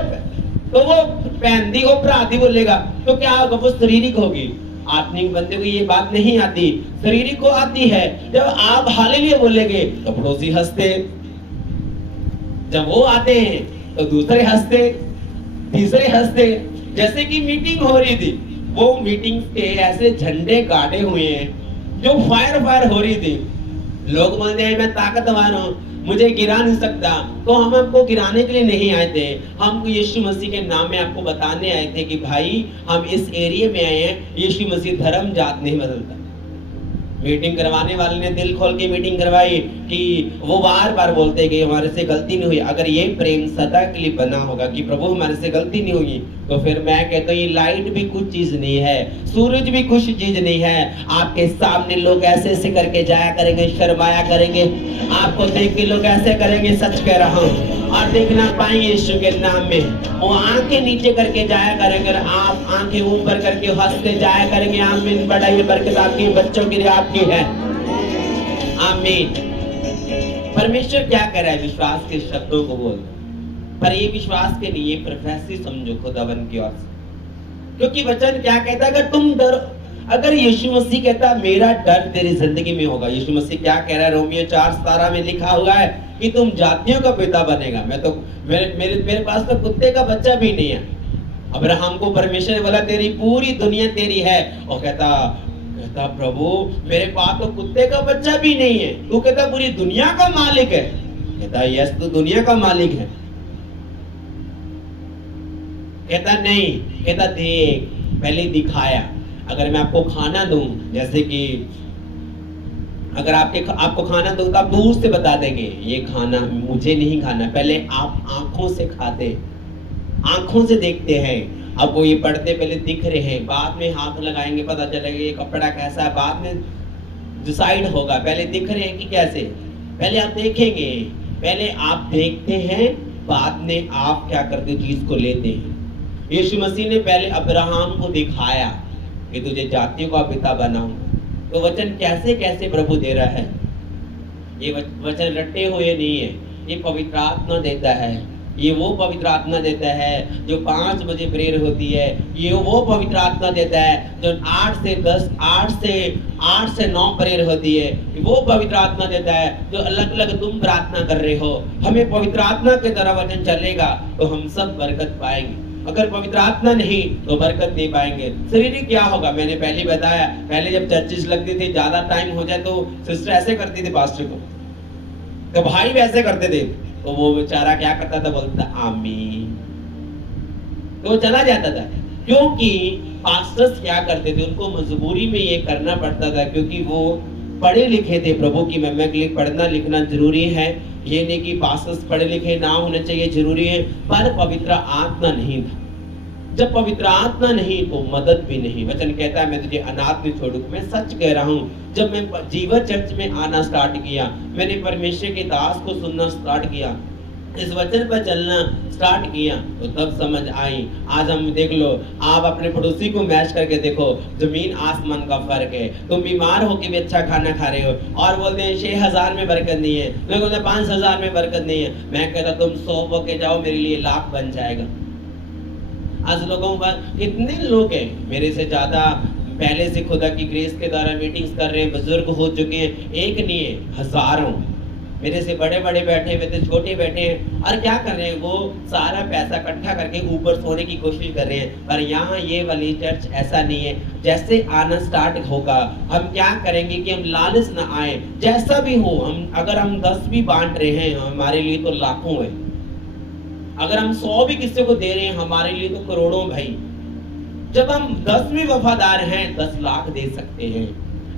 तो वो पैंदी वो अपराधी बोलेगा, तो क्या होगा? वो शारीरिक होगी। आत्मिक बंदे को ये बात नहीं आती, शारीरिक को आती है। जब आप हालेलुया बोलेंगे तो पड़ोसी हंसते, जब वो आते हैं तो दूसरे हंसते, तीसरे हंसते। जैसे कि मीटिंग हो रही थी, वो मीटिंग के ऐसे झंडे गाड़े हुए हैं जो फायर हो रही थी। लोग बोलते हैं मैं ताकतवार हूँ, मुझे गिरा नहीं सकता। तो हम आपको गिराने के लिए नहीं आए थे, हम यीशु मसीह के नाम में आपको बताने आए थे कि भाई हम इस एरिया में आए हैं, यीशु मसीह धर्म जात नहीं बदलता। मीटिंग करवाने वाले ने दिल खोल के मीटिंग करवाई कि वो बार बार बोलते कि हमारे से गलती नहीं हुई। अगर ये प्रेम सदा के लिए बना होगा कि प्रभु हमारे से गलती नहीं होगी, तो फिर मैं कहता हूँ ये लाइट भी कुछ चीज नहीं है, सूरज भी कुछ चीज नहीं है। आपके सामने लोग ऐसे ऐसे करके जाया करेंगे, शर्माया करेंगे, आपको देख के लोग ऐसे करेंगे, सच कह रहा हूँ, और देख ना पाएंगे यीशु के नाम में। वो आंखें नीचे करके जाया करेंगे, आप आंखें ऊपर करके हंसते जाया करेंगे। आमीन। बड़ा ये बरकत आपके बच्चों के लिए आपकी है। आमीन। परमेश्वर क्या कह रहा है? विश्वास के शब्दों को बोल, पर ये विश्वास के लिए प्रोफेसी समझो खुदावन की ओर से, क्योंकि वचन क्या कहता है? अगर तुम डर, अगर यीशु मसीह कहता मेरा डर तेरी जिंदगी में होगा, यीशु मसीह क्या कह रहा है? रोमियो 4:17 में लिखा हुआ है कि तुम जातियों का पिता बनेगा। मैं तो मेरे पास तो कुत्ते का बच्चा भी नहीं है। अब्राहम को परमेश्वर ने बोला तेरी पूरी दुनिया तेरी है, और कहता प्रभु मेरे पास तो कुत्ते का बच्चा भी नहीं है, तू कहता पूरी दुनिया का मालिक है। कहता यस तू दुनिया का मालिक है। कहता नहीं, कहता देख पहले दिखाया। अगर मैं आपको खाना दूं, जैसे कि अगर आपको खाना दूं तो आप दूर से बता देंगे ये खाना मुझे नहीं खाना, पहले आप आंखों से खाते, आंखों से देखते हैं। आपको ये पढ़ते पहले दिख रहे हैं, बाद में हाथ लगाएंगे पता चलेगा ये कपड़ा कैसा है, बाद में डिसाइड होगा। पहले दिख रहे हैं कि कैसे, पहले आप देखेंगे, पहले आप देखते हैं, बाद में आप क्या करते चीज को लेते हैं। यीशु मसीह ने पहले अब्राहम को दिखाया कि तुझे जातियों का पिता बनाऊंगा। तो वचन कैसे कैसे प्रभु दे रहा है? ये वचन रटे हुए नहीं है, ये पवित्र आत्मा देता है। ये वो पवित्र आत्मा देता है जो 5 बजे प्रेयर होती है। ये वो पवित्र आत्मा देता है जो 8 से 10, 8 से 9 प्रेयर होती है। वो पवित्र आत्मा देता है जो अलग अलग तुम प्रार्थना कर रहे हो। हमें पवित्र आत्मा के तरह वचन चलेगा तो हम सब बरकत पाएंगे। अगर पवित्र आत्मा नहीं तो बरकत नहीं पाएंगे। शरीर क्या होगा? मैंने पहले बताया, पहले जब चर्चिस लगती थी, ज्यादा टाइम हो जाए तो सिस्टर ऐसे करती थी पास्टर को, तो भाई भी ऐसे करते थे, तो वो बेचारा क्या करता था? बोलता आमीन, तो चला जाता था। क्योंकि पास्टर्स क्या करते थे? उनको मजबूरी में ये करना पड़ता था, क्योंकि वो पढ़े लिखे थे। प्रभु की महिमा के लिए पढ़ना लिखना जरूरी है, ये नहीं कि पास्टर्स पढ़े लिखे ना होने चाहिए, जरूरी है, पर पवित्र आत्मा नहीं था। जब पवित्र आत्मा नहीं तो मदद भी नहीं। वचन कहता है मैं तुझे अनाथ नहीं छोड़ूंगा। मैं सच कह रहा हूँ, जब मैं जीवन चर्च में आना स्टार्ट किया, मैंने परमेश्वर के दास को सुनना स्टार्ट किया, इस वचन पर चलना स्टार्ट किया, तो तब समझ आई। आज हम देख लो, आप अपने पड़ोसी को मैच करके देखो, जमीन आसमान का फर्क है। तुम बीमार होके भी अच्छा खाना खा रहे हो और बोलते हैं 6000 में बरकत नहीं है, मैं बोलता 5000 में बरकत नहीं है। मैं कहता तुम 100 होके जाओ, मेरे लिए लाख बन जाएगा। आज लोगों पर कितने लोग हैं मेरे से ज्यादा पहले से खुदा की ग्रेस के द्वारा मीटिंग्स कर रहे हैं, बुजुर्ग हो चुके हैं, एक नहीं है, हजारों। मेरे से बड़े बड़े बैठे हुए थे, छोटे बैठे हैं, और क्या कर रहे हैं? वो सारा पैसा इकट्ठा करके ऊपर सोने की कोशिश कर रहे हैं। पर यहाँ ये वाली चर्च ऐसा नहीं है। जैसे आना स्टार्ट होगा, हम क्या करेंगे कि हम लालच ना आए, जैसा भी हो। हम अगर हम 10 भी बांट रहे हैं, हमारे लिए तो लाखों है। अगर हम 100 भी किसी को दे रहे हैं, हमारे लिए तो करोड़ों भाई। जब हम 10 में वफादार हैं, 10 लाख दे सकते हैं।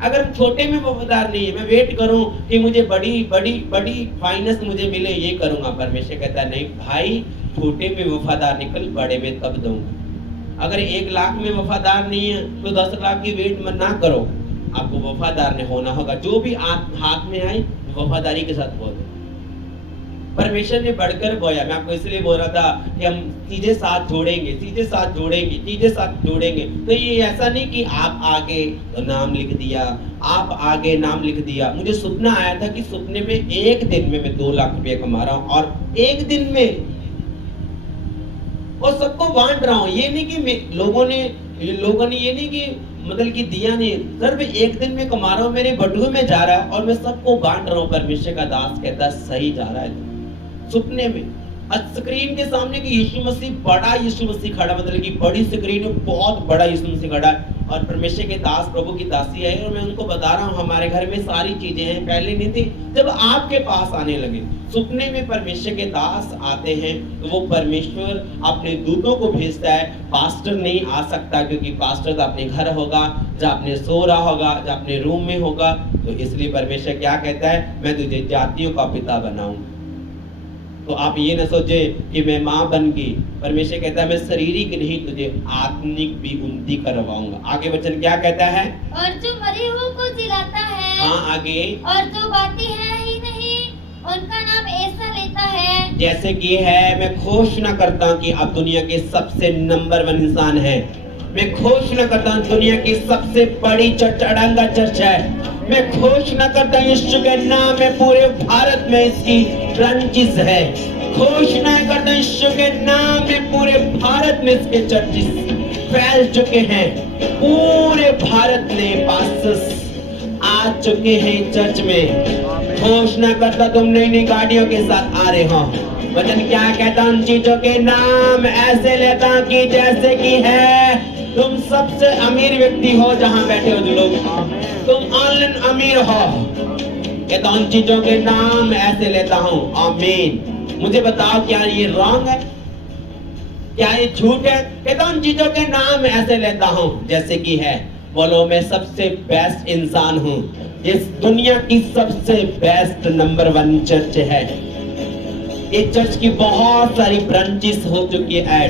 अगर हम छोटे में वफादार नहीं है, मैं वेट करूं कि मुझे बड़ी बड़ी बड़ी फाइनेंस मुझे मिले, ये करूंगा। परमेश्वर कहता नहीं भाई, छोटे में वफादार निकल, बड़े में तब दूंगा। अगर 1 लाख में वफादार नहीं है तो 10 लाख की वेट मत ना करो, आपको वफादार नहीं होना होगा। जो भी हाथ में आए वफादारी के साथ बोलो। परमेश्वर ने बढ़कर बोया। मैं आपको इसलिए बोल रहा था कि हम चीजें साथ जोड़ेंगे, चीजें साथ जोड़ेंगे, चीजें साथ जोड़ेंगे। तो ये ऐसा नहीं कि आप आगे तो नाम लिख दिया, आप आगे नाम लिख दिया। मुझे सपना आया था कि सपने में एक दिन में मैं 2 लाख रुपए कमा रहा हूँ, और एक दिन में और सबको बांट रहा हूँ। ये नहीं कि लोगों ने ये नहीं कि मतलब कि दिया नहीं, सिर्फ एक दिन में कमा रहा हूँ, मेरे बटुए में जा रहा है और मैं सबको बांट रहा हूँ। परमेश्वर का दास कहता सही जा रहा है। सपने में स्क्रीन के सामने कि यीशु मसीह, बड़ा यीशु मसीह खड़ा, मतलब कि बड़ी स्क्रीन में बहुत बड़ा यीशु मसीह खड़ा है, और परमेश्वर के दास प्रभु की दासी है, और मैं उनको बता रहा हूँ हमारे घर में सारी चीजें हैं। पहले नहीं थी, जब आपके पास आने लगे। सपने में परमेश्वर के दास आते हैं तो वो परमेश्वर अपने दूतों को भेजता है। पास्टर नहीं आ सकता, क्योंकि पास्टर तो अपने घर होगा, जहाँ अपने सो रहा होगा, जहाँ अपने रूम में होगा। तो इसलिए परमेश्वर क्या कहता है? मैं तुझे जातियों का पिता बनाऊंगा। तो आप ये ना सोचे कि मैं माँ बन गई, परमेश्वर कहता है मैं शारीरिक नहीं तुझे आत्मिक भी उन्नति करवाऊंगा। आगे वचन क्या कहता है? और जो मरे हुओं को जिलाता है, हाँ आगे, और जो बातें हैं ही नहीं उनका नाम ऐसा लेता है जैसे कि है। मैं घोषणा करता हूँ कि आप दुनिया के सबसे नंबर 1 इंसान है। मैं घोषणा करता हूँ दुनिया की सबसे बड़ी चर्च अड़ंगा चर्च है। मैं घोषणा करता हूँ यीशु के नाम में पूरे भारत में इसकी ब्रांचेस है। घोषणा करता हूँ यीशु के नाम में पूरे भारत में इसके चर्चेस फैल चुके हैं। पूरे भारत में पास्टर्स आ चुके हैं चर्च में। घोषणा करता तुम नई नई गाड़ियों के साथ आ रहे हो। वचन क्या कहता? उन चीजों के नाम ऐसे लेता कि जैसे कि है। तुम सबसे अमीर व्यक्ति हो जहां बैठे हो जो लोग, तुम ऑनलाइन अमीर हो। कहता उन चीजों के नाम ऐसे लेता हूं। आमीन। मुझे बताओ क्या ये रॉन्ग है? क्या ये झूठ है? कहता उन चीजों के नाम ऐसे लेता हूं जैसे कि है। बोलो मैं सबसे बेस्ट इंसान हूं। इस दुनिया की सबसे बेस्ट नंबर 1 चर्च है। ये चर्च की बहुत सारी ब्रांचेस हो चुकी है,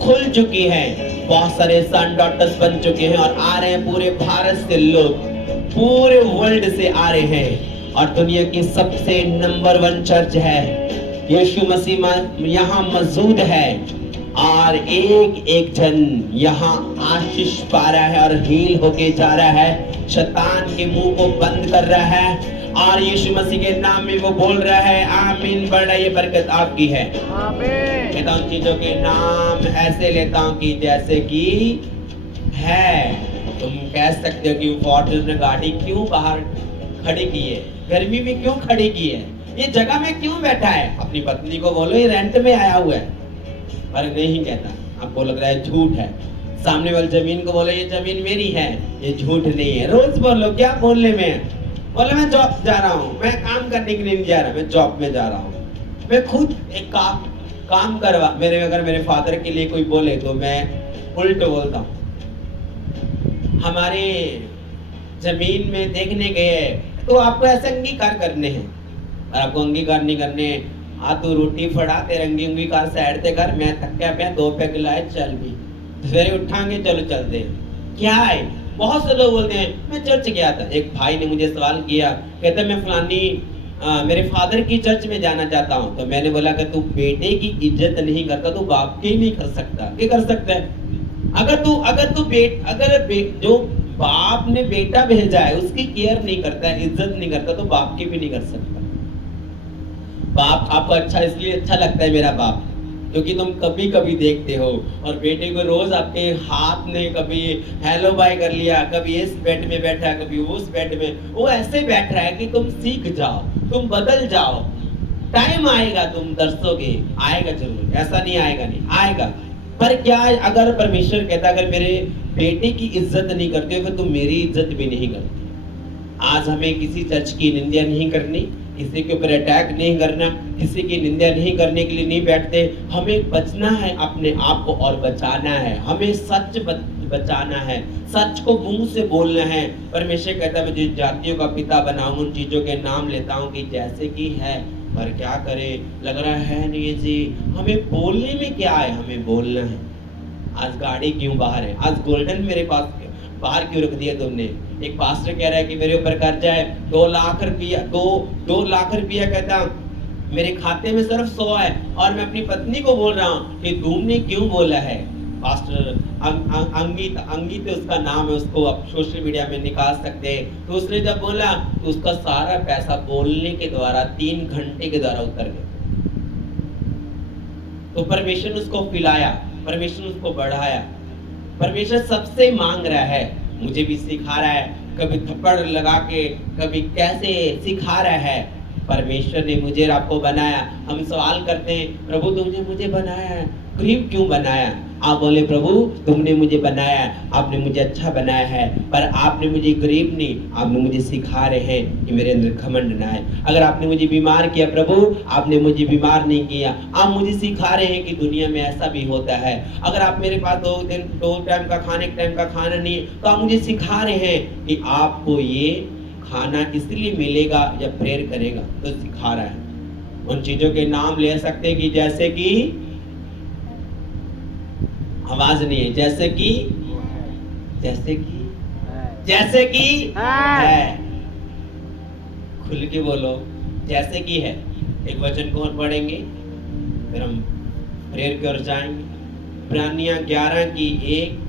खुल चुकी है। बहुत सारे सन डॉटर्स बन चुके हैं और आ रहे हैं पूरे भारत से लोग, पूरे वर्ल्ड से आ रहे हैं। और दुनिया की सबसे नंबर 1 चर्च है। यीशु मसीह यहाँ मौजूद है और एक एक जन यहाँ आशीष पा रहा है और हील होके जा रहा है। शैतान के मुंह को बंद कर रहा है और यीशु मसीह के नाम में वो बोल रहा है आमीन। बड़ा ये बरकत आपकी है। कहता हूँ चीजों के नाम ऐसे लेता हूँ कि जैसे कि है। तुम कह सकते हो कि फॉर्च्यूनर गाड़ी क्यों बाहर खड़ी की है, गर्मी में क्यों खड़ी की है, ये जगह में क्यों बैठा है? अपनी पत्नी को बोलो ये रेंट में आया हुआ है, पर नहीं कहता। आपको लग रहा है झूठ है। सामने वाली जमीन को बोलो ये जमीन मेरी है, ये झूठ नहीं है। रोज बोलो क्या बोलने में? बोले मैं जॉब जा रहा हूँ, मैं काम करने के लिए नहीं जा रहा, मैं जॉब में जा रहा हूँ। मैं खुद एक काम करवा। अगर मेरे फादर के लिए कोई बोले तो मैं उल्ट बोलता हूँ। हमारे जमीन में देखने गए तो आपको ऐसे अंगीकार करने हैं और आपको अंगीकार नहीं करने। तू रोटी फड़ा तेरे अंगीकार साइड ते कर, मैं थक्या पे 2 पैग लाए चल भी सवेरे उठाएंगे चलो चलते हैं। क्या है? बहुत से लोग बोलते हैं मैं चर्च गया था। एक भाई ने मुझे सवाल किया, कहता मैं फलानी मेरे फादर की चर्च में जाना चाहता हूँ। तो मैंने बोला कि तू बेटे की इज्जत नहीं करता तो बाप की नहीं कर सकता। क्या कर सकता है? अगर जो बाप ने बेटा भेजा है उसकी केयर नहीं करता है, इज्जत नहीं करता, तो बाप की भी नहीं कर सकता। बाप आपको अच्छा इसलिए अच्छा लगता है मेरा बाप, क्योंकि तुम कभी कभी देखते हो। और बेटे को रोज आपके हाथ ने कभी हेलो बाय कर लिया, कभी इस बेड में बैठा है, कभी उस बेड में। वो ऐसे बैठ रहा है कि तुम सीख जाओ, तुम बदल जाओ। टाइम आएगा तुम दर्शोगे, आएगा जरूर, ऐसा नहीं आएगा नहीं आएगा। पर क्या अगर परमेश्वर कहता अगर मेरे बेटे की इज्जत नहीं करते हो फिर तुम मेरी इज्जत भी नहीं करते। आज हमें किसी चर्च की निंदा नहीं करनी, किसी के ऊपर अटैक नहीं करना, किसी की निंदा नहीं करने के लिए नहीं बैठते। हमें बचना है, अपने आप को और बचाना है। हमें सच बचाना है, सच को मुंह से बोलना है। परमेश्वर कहता है मैं जिन जातियों का पिता बनाऊं उन चीजों के नाम लेता हूं कि जैसे कि है। पर क्या करे, लग रहा है नहीं जी। हमें बोलने में क्या है? हमें बोलना है। आज गाड़ी क्यों बाहर है? आज गोल्डन मेरे पास बाहर क्यों रख दिया तुमने? एक पास्टर कह रहा है कि मेरे ऊपर कर्जा है 2 लाख रुपया, 2 लाख रुपया। कहता मेरे खाते में सिर्फ 100 है और मैं अपनी पत्नी को बोल रहा हूँ कि तुमने क्यों बोला है? पास्टर अंगित उसका नाम है, उसको आप सोशल मीडिया में निकाल सकते हैं। तो उसने जब बोला तो उसका सारा पैसा बोलने के द्वारा 3 घंटे के द्वारा उतर गया। तो परमेश्वर ने उसको पिलाया, परमेश्वर ने उसको बढ़ाया। परमेश्वर सबसे मांग रहा है, मुझे भी सिखा रहा है, कभी थप्पड़ लगा के, कभी कैसे सिखा रहा है। परमेश्वर ने मुझे आपको बनाया। हम सवाल करते हैं प्रभु तुमने मुझे बनाया, गरीब क्यों बनाया? आप बोले प्रभु तुमने मुझे बनाया, आपने मुझे अच्छा बनाया है, पर आपने मुझे गरीब नहीं, आपने मुझे सिखा रहे हैं कि मेरे अंदर घमंड ना आए। अगर आपने मुझे बीमार किया प्रभु, आपने मुझे बीमार नहीं किया, आप मुझे सिखा रहे हैं कि दुनिया में ऐसा भी होता है। अगर आप मेरे पास 2 टाइम का खाने, 1 टाइम का खाना नहीं है, तो आप मुझे सिखा रहे हैं कि आपको ये खाना इसलिए मिलेगा जब प्रेयर करेगा, तो सिखा रहा है। उन चीजों के नाम ले सकते हैं कि जैसे कि आवाज नहीं है, जैसे कि है। खुल के बोलो, जैसे कि है। एक वचन को और पढ़ेंगे, फिर हम प्रेयर की ओर जाएंगे। इब्रानियां 11:1।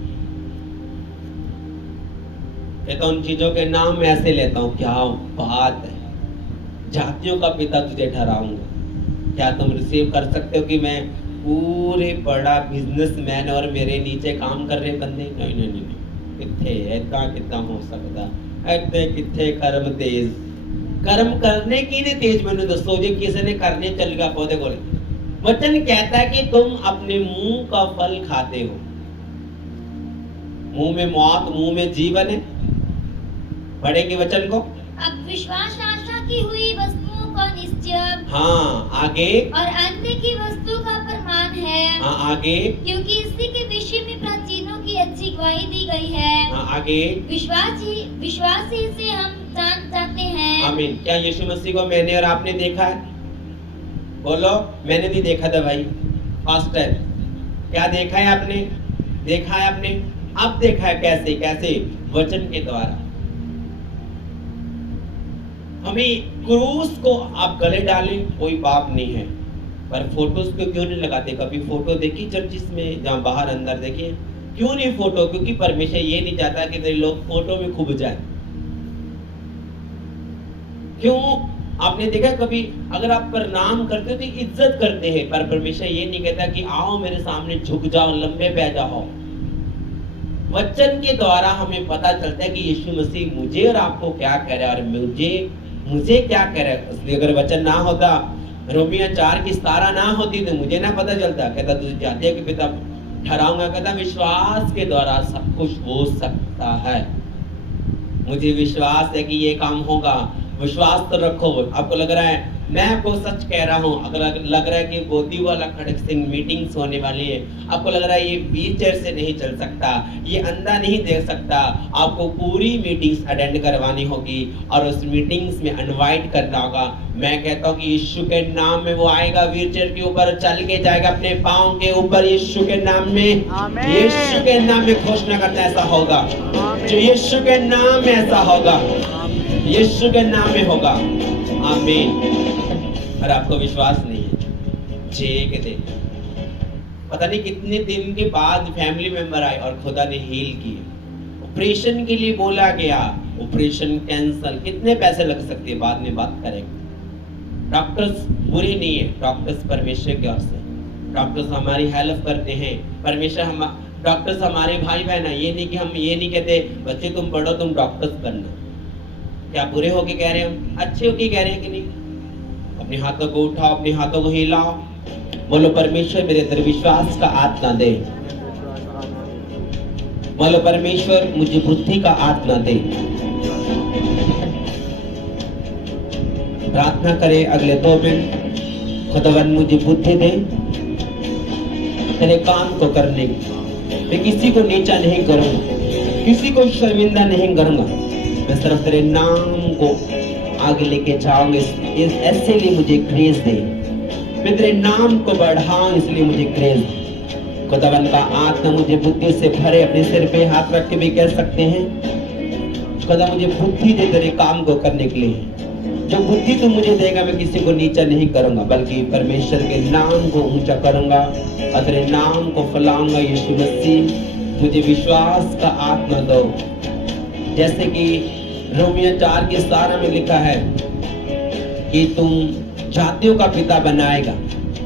कहता उन चीजों के नाम मैं ऐसे लेता हूं, क्या बात है, जातियों का पिता तुझे ठहराऊंगा। क्या तुम रिसीव कर सकते हो कि मैं पूरे बड़ा बिजनेसमैन और मेरे नीचे काम कर रहे बंदे? नहीं नहीं नहीं, कितने ऐसा कितना हो सकता, ऐसे कितने कर्म तेज, कर्म करने की नहीं तेज। मैंने दसो जी किसी ने करने चल गया पौधे बोले। वचन कहता है कि तुम अपने मुंह का फल खाते हो। मुंह में मौत, मुंह में जीवन है। पढ़ेंगे वचन को। अब विश्वास आशा की हुई वस्तुओं का निश्चय, हाँ आगे, और अंत की वस्तु का प्रमाण है। हाँ आगे, क्योंकि इसी के विषय में प्राचीनों की अच्छी गवाही दी गई है। हाँ आगे। विश्वास ही से हम जान जाते हैं। आमीन। क्या यीशु मसीह को मैंने और आपने देखा है? बोलो, मैंने नहीं देखा था भाई, फर्स्ट टाइम। क्या देखा है आपने? देखा है आपने? अब देखा है कैसे? कैसे? वचन के द्वारा। हमें क्रूस को आप गले डालें, कोई पाप नहीं है, पर फोटोज पे क्यों नहीं लगाते? कभी फोटो देखी चर्चिस में, जहाँ बाहर अंदर देखिए, क्यों नहीं फोटो? क्योंकि परमेश्वर ये नहीं चाहता कि तेरे लोग फोटो में खुब जाए। क्यों? आपने देखा कभी अगर आप प्रणाम करते हो तो इज्जत करते हैं, पर परमेश्वर ये नहीं कहता कि आओ मेरे सामने झुक जाओ, लंबे पै जाओ। वचन के द्वारा हमें पता चलता है कि यीशु मसीह मुझे और आपको क्या कह रहा है, और मुझे क्या कह रहा है। इसलिए अगर वचन ना होता, रोमियो 4:17 ना होती, तो मुझे ना पता चलता। कहता तुझे जातियों के पिता ठहराऊंगा। कहता विश्वास के द्वारा सब कुछ हो सकता है। मुझे विश्वास है कि ये काम होगा। विश्वास तो रखो। आपको लग रहा है, मैं आपको सच कह रहा हूँ, अगर लग रहा है कि गोदी वाला खड़क सिंह मीटिंग्स होने वाली है, आपको लग रहा है ये व्हीलचेयर से नहीं चल सकता, ये अंधा नहीं देख सकता, आपको पूरी मीटिंग्स अटेंड करवानी होगी और उस मीटिंग्स में इनवाइट करना होगा। मैं कहता हूँ कि यीशु के नाम में वो आएगा, व्हीलचेयर के ऊपर चल के जाएगा, अपने पाँव के ऊपर, यीशु के नाम में, यीशु के नाम में घोषणा करता है ऐसा होगा। जो यीशु के नाम में ऐसा होगा, यीशु के नाम में होगा। आमीन। और आपको विश्वास नहीं है, चेक दे। पता नहीं कितने दिन के बाद फैमिली मेंबर आए और खुदा ने हील किए। ऑपरेशन के लिए बोला गया, ऑपरेशन कैंसल, कितने पैसे लग सकते हैं बाद में बात करेंगे। डॉक्टर्स बुरे नहीं है, डॉक्टर्स परमेश्वर की ओर से, डॉक्टर्स हमारी हेल्प करते हैं। परमेश्वर हम डॉक्टर्स हमारे भाई बहन है। ये नहीं कि हम ये नहीं कहते बच्चे तुम पढ़ो तुम डॉक्टर्स बनना। क्या बुरे होके कह रहे हैं हम? अच्छे होके कह रहे हैं कि नहीं? अपने हाथों को उठाओ, अपने हाथों को हिलाओ, बोलो परमेश्वर मेरे अंदर विश्वास का आत्मा दे। बोलो परमेश्वर मुझे बुद्धि का आत्मा दे। प्रार्थना करें अगले 2 मिनट। खुदावन मुझे बुद्धि दे तेरे काम को करने की। मैं किसी को नीचा नहीं करूंगा, किसी को शर्मिंदा नहीं करूंगा। मैं सिर्फ तेरे नाम को आगे लेके जाऊंगा, ऐसे लिए मुझे ग्रेस दे। मैं तेरे नाम को बढ़ाऊं, इसलिए मुझे ग्रेस दे। खुदावन का आत्मा मुझे बुद्धि से भरे। अपने सिर पे हाथ रख के भी कह सकते हैं, खुदा मुझे बुद्धि दे तेरे काम को करने के लिए। जो बुद्धि तू मुझे देगा, मैं किसी को नीचा नहीं करूंगा, बल्कि परमेश्वर के नाम को ऊंचा करूंगा और तेरे नाम को फैलाऊंगा। यीशु मसीह मुझे विश्वास का आत्मा दो। जैसे कि रोमियो 4:17 में लिखा है कि तुम जातियों का पिता बनाएगा।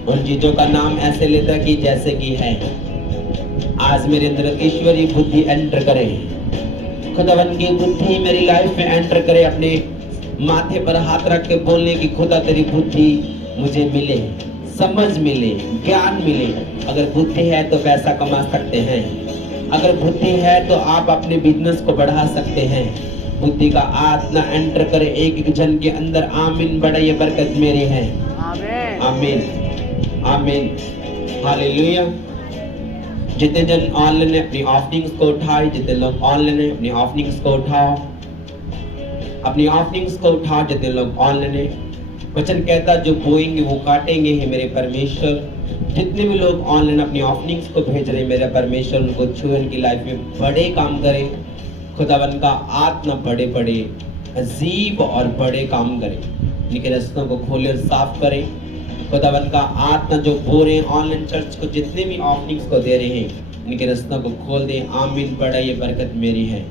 उन चीजों का नाम ऐसे लेता कि जैसे कि है। आज मेरे अंदर ईश्वरीय बुद्धि एंटर करे। खुदावन की बुद्धि मेरी लाइफ में एंटर करे। अपने माथे पर हाथ रख के बोलने की खुदा तेरी बुद्धि मुझे मिले, समझ मिले, ज्ञान मिले। अगर बुद्धि है तो पैसा कमा सकते हैं, अगर बुद्धि है तो आप अपने बिजनेस को बढ़ा सकते हैं। बुद्धि का आत्मा एंटर करे एक एक जन के अंदर। आमीन। बड़ा ये बरकत मेरी है। आमीन, आमीन, हालेलुया। जितने जन ऑनलाइन है अपनी ऑफरिंग्स को उठाए, जितने लोग ऑनलाइन है अपनी ऑफरिंग्स को उठाओ, अपनी ऑफरिंग्स को उठाओ। जितने लोग ऑनलाइन है वचन कहता जो बोएंगे वो काटेंगे है मेरे परमेश्वर। जितने भी लोग ऑनलाइन अपनी ऑफरिंग्स को भेज रहे हैं मेरा परमेश्वर उनको छुए, उनकी लाइफ में बड़े काम करे। खुदावन का आत्मा बड़े बड़े अजीब और बड़े काम करे, उनके रास्तों को खोले और साफ करे। खुदावन का आत्मा जो बो रहे हैं ऑनलाइन चर्च को जितने भी ऑफरिंग्स को दे रहे हैं उनके रास्तों को खोल दे। आमीन। बड़ा ये बरकत मेरी है।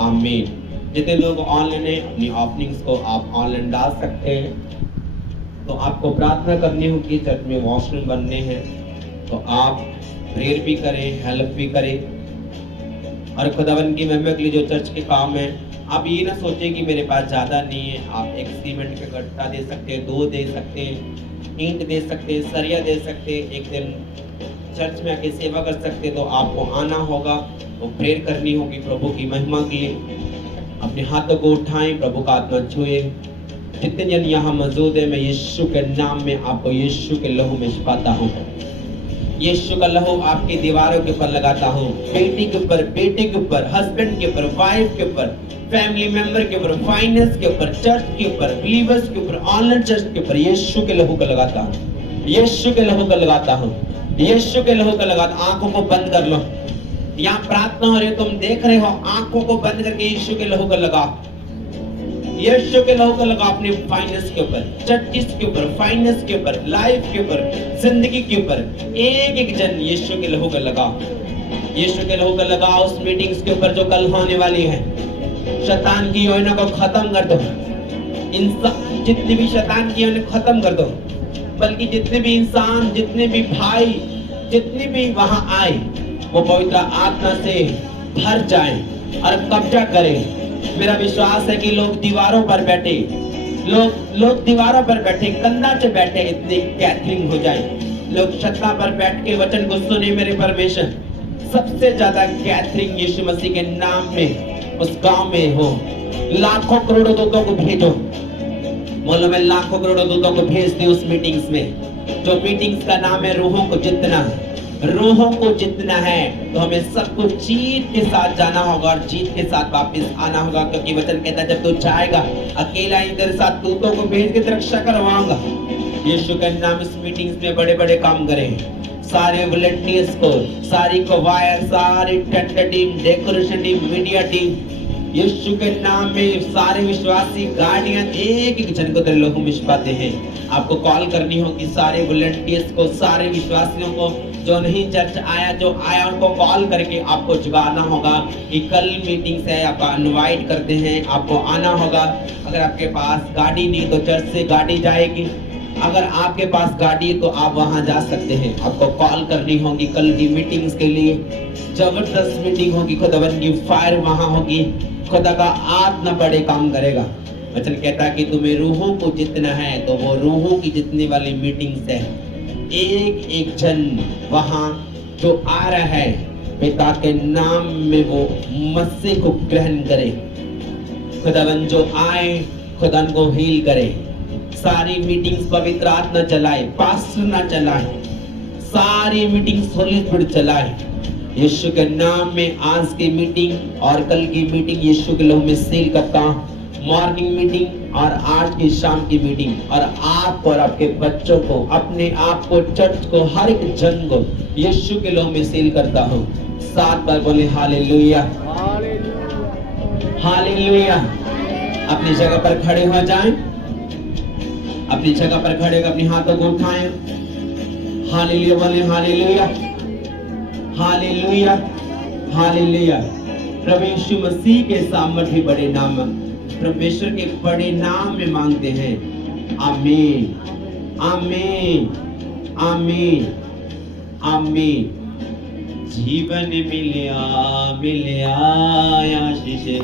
आमीन। जितने लोग ऑनलाइन है अपनी ऑफरिंग्स को आप ऑनलाइन डाल सकते हैं। तो आपको प्रार्थना करनी होगी, चर्च में वॉशरूम बनने हैं तो आप प्रेयर भी करें, हेल्प भी करें। और खुदावन की महिमा के लिए जो चर्च के काम है, आप ये ना सोचें कि मेरे पास ज़्यादा नहीं है। आप एक सीमेंट का गट्टा दे सकते हैं, 2 दे सकते हैं, ईंट दे सकते हैं, सरिया दे सकते हैं। एक दिन चर्च में आके सेवा कर सकते हैं। तो आपको आना होगा, वो प्रेयर करनी होगी प्रभु की महिमा के लिए। अपने हाथों को उठाएं, प्रभु का आत्मा छुए। जितने जन यहाँ मौजूद है मैं यीशु के नाम में आपको यीशु के लहू में छिपाता हूँ। यीशु का लहू आपकी दीवारों के ऊपर लगाता हूँ, बेटी के ऊपर, बेटे के ऊपर, हस्बैंड के ऊपर, वाइफ के ऊपर, फैमिली मेंबर के ऊपर, फाइनेंस के ऊपर, चर्च के ऊपर, बिलीवर्स के ऊपर, ऑनलाइन चर्च के ऊपर यीशु के लहू का लगाता हूँ। यीशु के लहू का लगाता हूँ। यीशु के लहू का लगाता। आंखों को बंद कर लो। यहाँ प्रार्थना हो रही है, तुम देख रहे हो, आंखों को बंद करके यीशु के लहू का लगा। यीशु के लहू का लगा अपने फाइनेंस के ऊपर, चर्चिस के ऊपर, फाइनेंस के ऊपर, लाइफ के ऊपर, जिंदगी के ऊपर। एक एक जन यीशु के लहू का लगा। यीशु के लहू का लगा उस मीटिंग्स के ऊपर जो कल होने वाली है। शैतान की योजना को खत्म कर दो। इंसान जितनी भी शैतान की योजना खत्म कर दो, बल्कि जितने भी इंसान, जितने भी भाई, जितने भी वहां आए वो पवित्र आत्मा से भर जाए और कब्जा करें। मेरा विश्वास है कि लोग दीवारों पर बैठे, लोग दीवारों पर बैठे, कंधा से बैठे, इतनी कैथरिंग हो जाए। लोग छत्ता पर बैठ के वचन को सुने। मेरे परमेश्वर सबसे ज्यादा कैथरिंग यीशु मसीह के नाम में उस गांव में हो। लाखों करोड़ों दूतों को भेजो। बोलो मैं लाखों करोड़ों दूतों को भेज दी उस मीटिंग्स में। जो मीटिंग्स का नाम है रूहों को जितना, रूहों को जितना है। तो हमें सबको जीत के साथ जाना होगा और जीत के साथ वापस आना होगा, क्योंकि वचन कहता है जब तू जाएगा अकेला ही तेरे साथ दूतों को भेज के रक्षा करवाऊंगा। यीशु के नाम इस मीटिंग्स में बड़े बड़े काम करें। सारे वॉलंटियर्स को, सारी को वायर, सारी tent team, decoration team, media team, Yeshu के नाम में सारे विश्वासी गार्डियन एक एक जन को तेरे लहू में छिपाते हैं। आपको कॉल करनी होगी सारे वॉलंटियर्स को, सारे विश्वासियों को। जो नहीं चर्च आया, जो आया उनको कॉल करके आपको जुगाड़ना होगा कि कल मीटिंग्स है, आपका इनवाइट करते हैं, आपको आना होगा। अगर आपके पास गाड़ी नहीं तो चर्च से गाड़ी जाएगी। अगर आपके पास गाड़ी है तो आप वहां जा सकते हैं। आपको कॉल करनी होगी कल की मीटिंग्स के लिए। जबरदस्त मीटिंग होगी, खुदावन की फायर वहां होगी। खुदा का आत्मा बड़े काम करेगा। वचन कहता है कि तुम्हें रूहों को जितना है, तो वो रूहों की जितने वाली मीटिंग्स है, एक एक जन वहां जो आ रहा है पिता के नाम में वो मसीह को ग्रहण करे। खुदावन जो आए खुदा को हील करे। सारी मीटिंग्स पवित्र आत्मा चलाए, पास्टर ना चलाए, सारी मीटिंग्स होली स्पिरिट चलाए। यीशु के नाम में आज की मीटिंग और कल की मीटिंग यीशु के लहू में सील करता हूं। मॉर्निंग मीटिंग और आज की शाम की मीटिंग, और आपको और आपके बच्चों को, अपने आप को, चर्च को, हर एक जन को यीशु के लहू में सील करता हूं। 7 बार बोले हालेलुया, हालेलुया। अपनी जगह पर खड़े हो जाएं, अपनी जगह पर खड़े होकर अपने हाथों को उठाएं। हालेलुया बोले हालेलुया, हालेलुया, हालेलुया। प्रभु यीशु मसीह के सामर्थ्य बड़े नाम, परमेश्वर के बड़े नाम में मांगते हैं। आमीन, आमीन, आमीन, आमीन। जीवन मिलिया, मिलिया आशीष।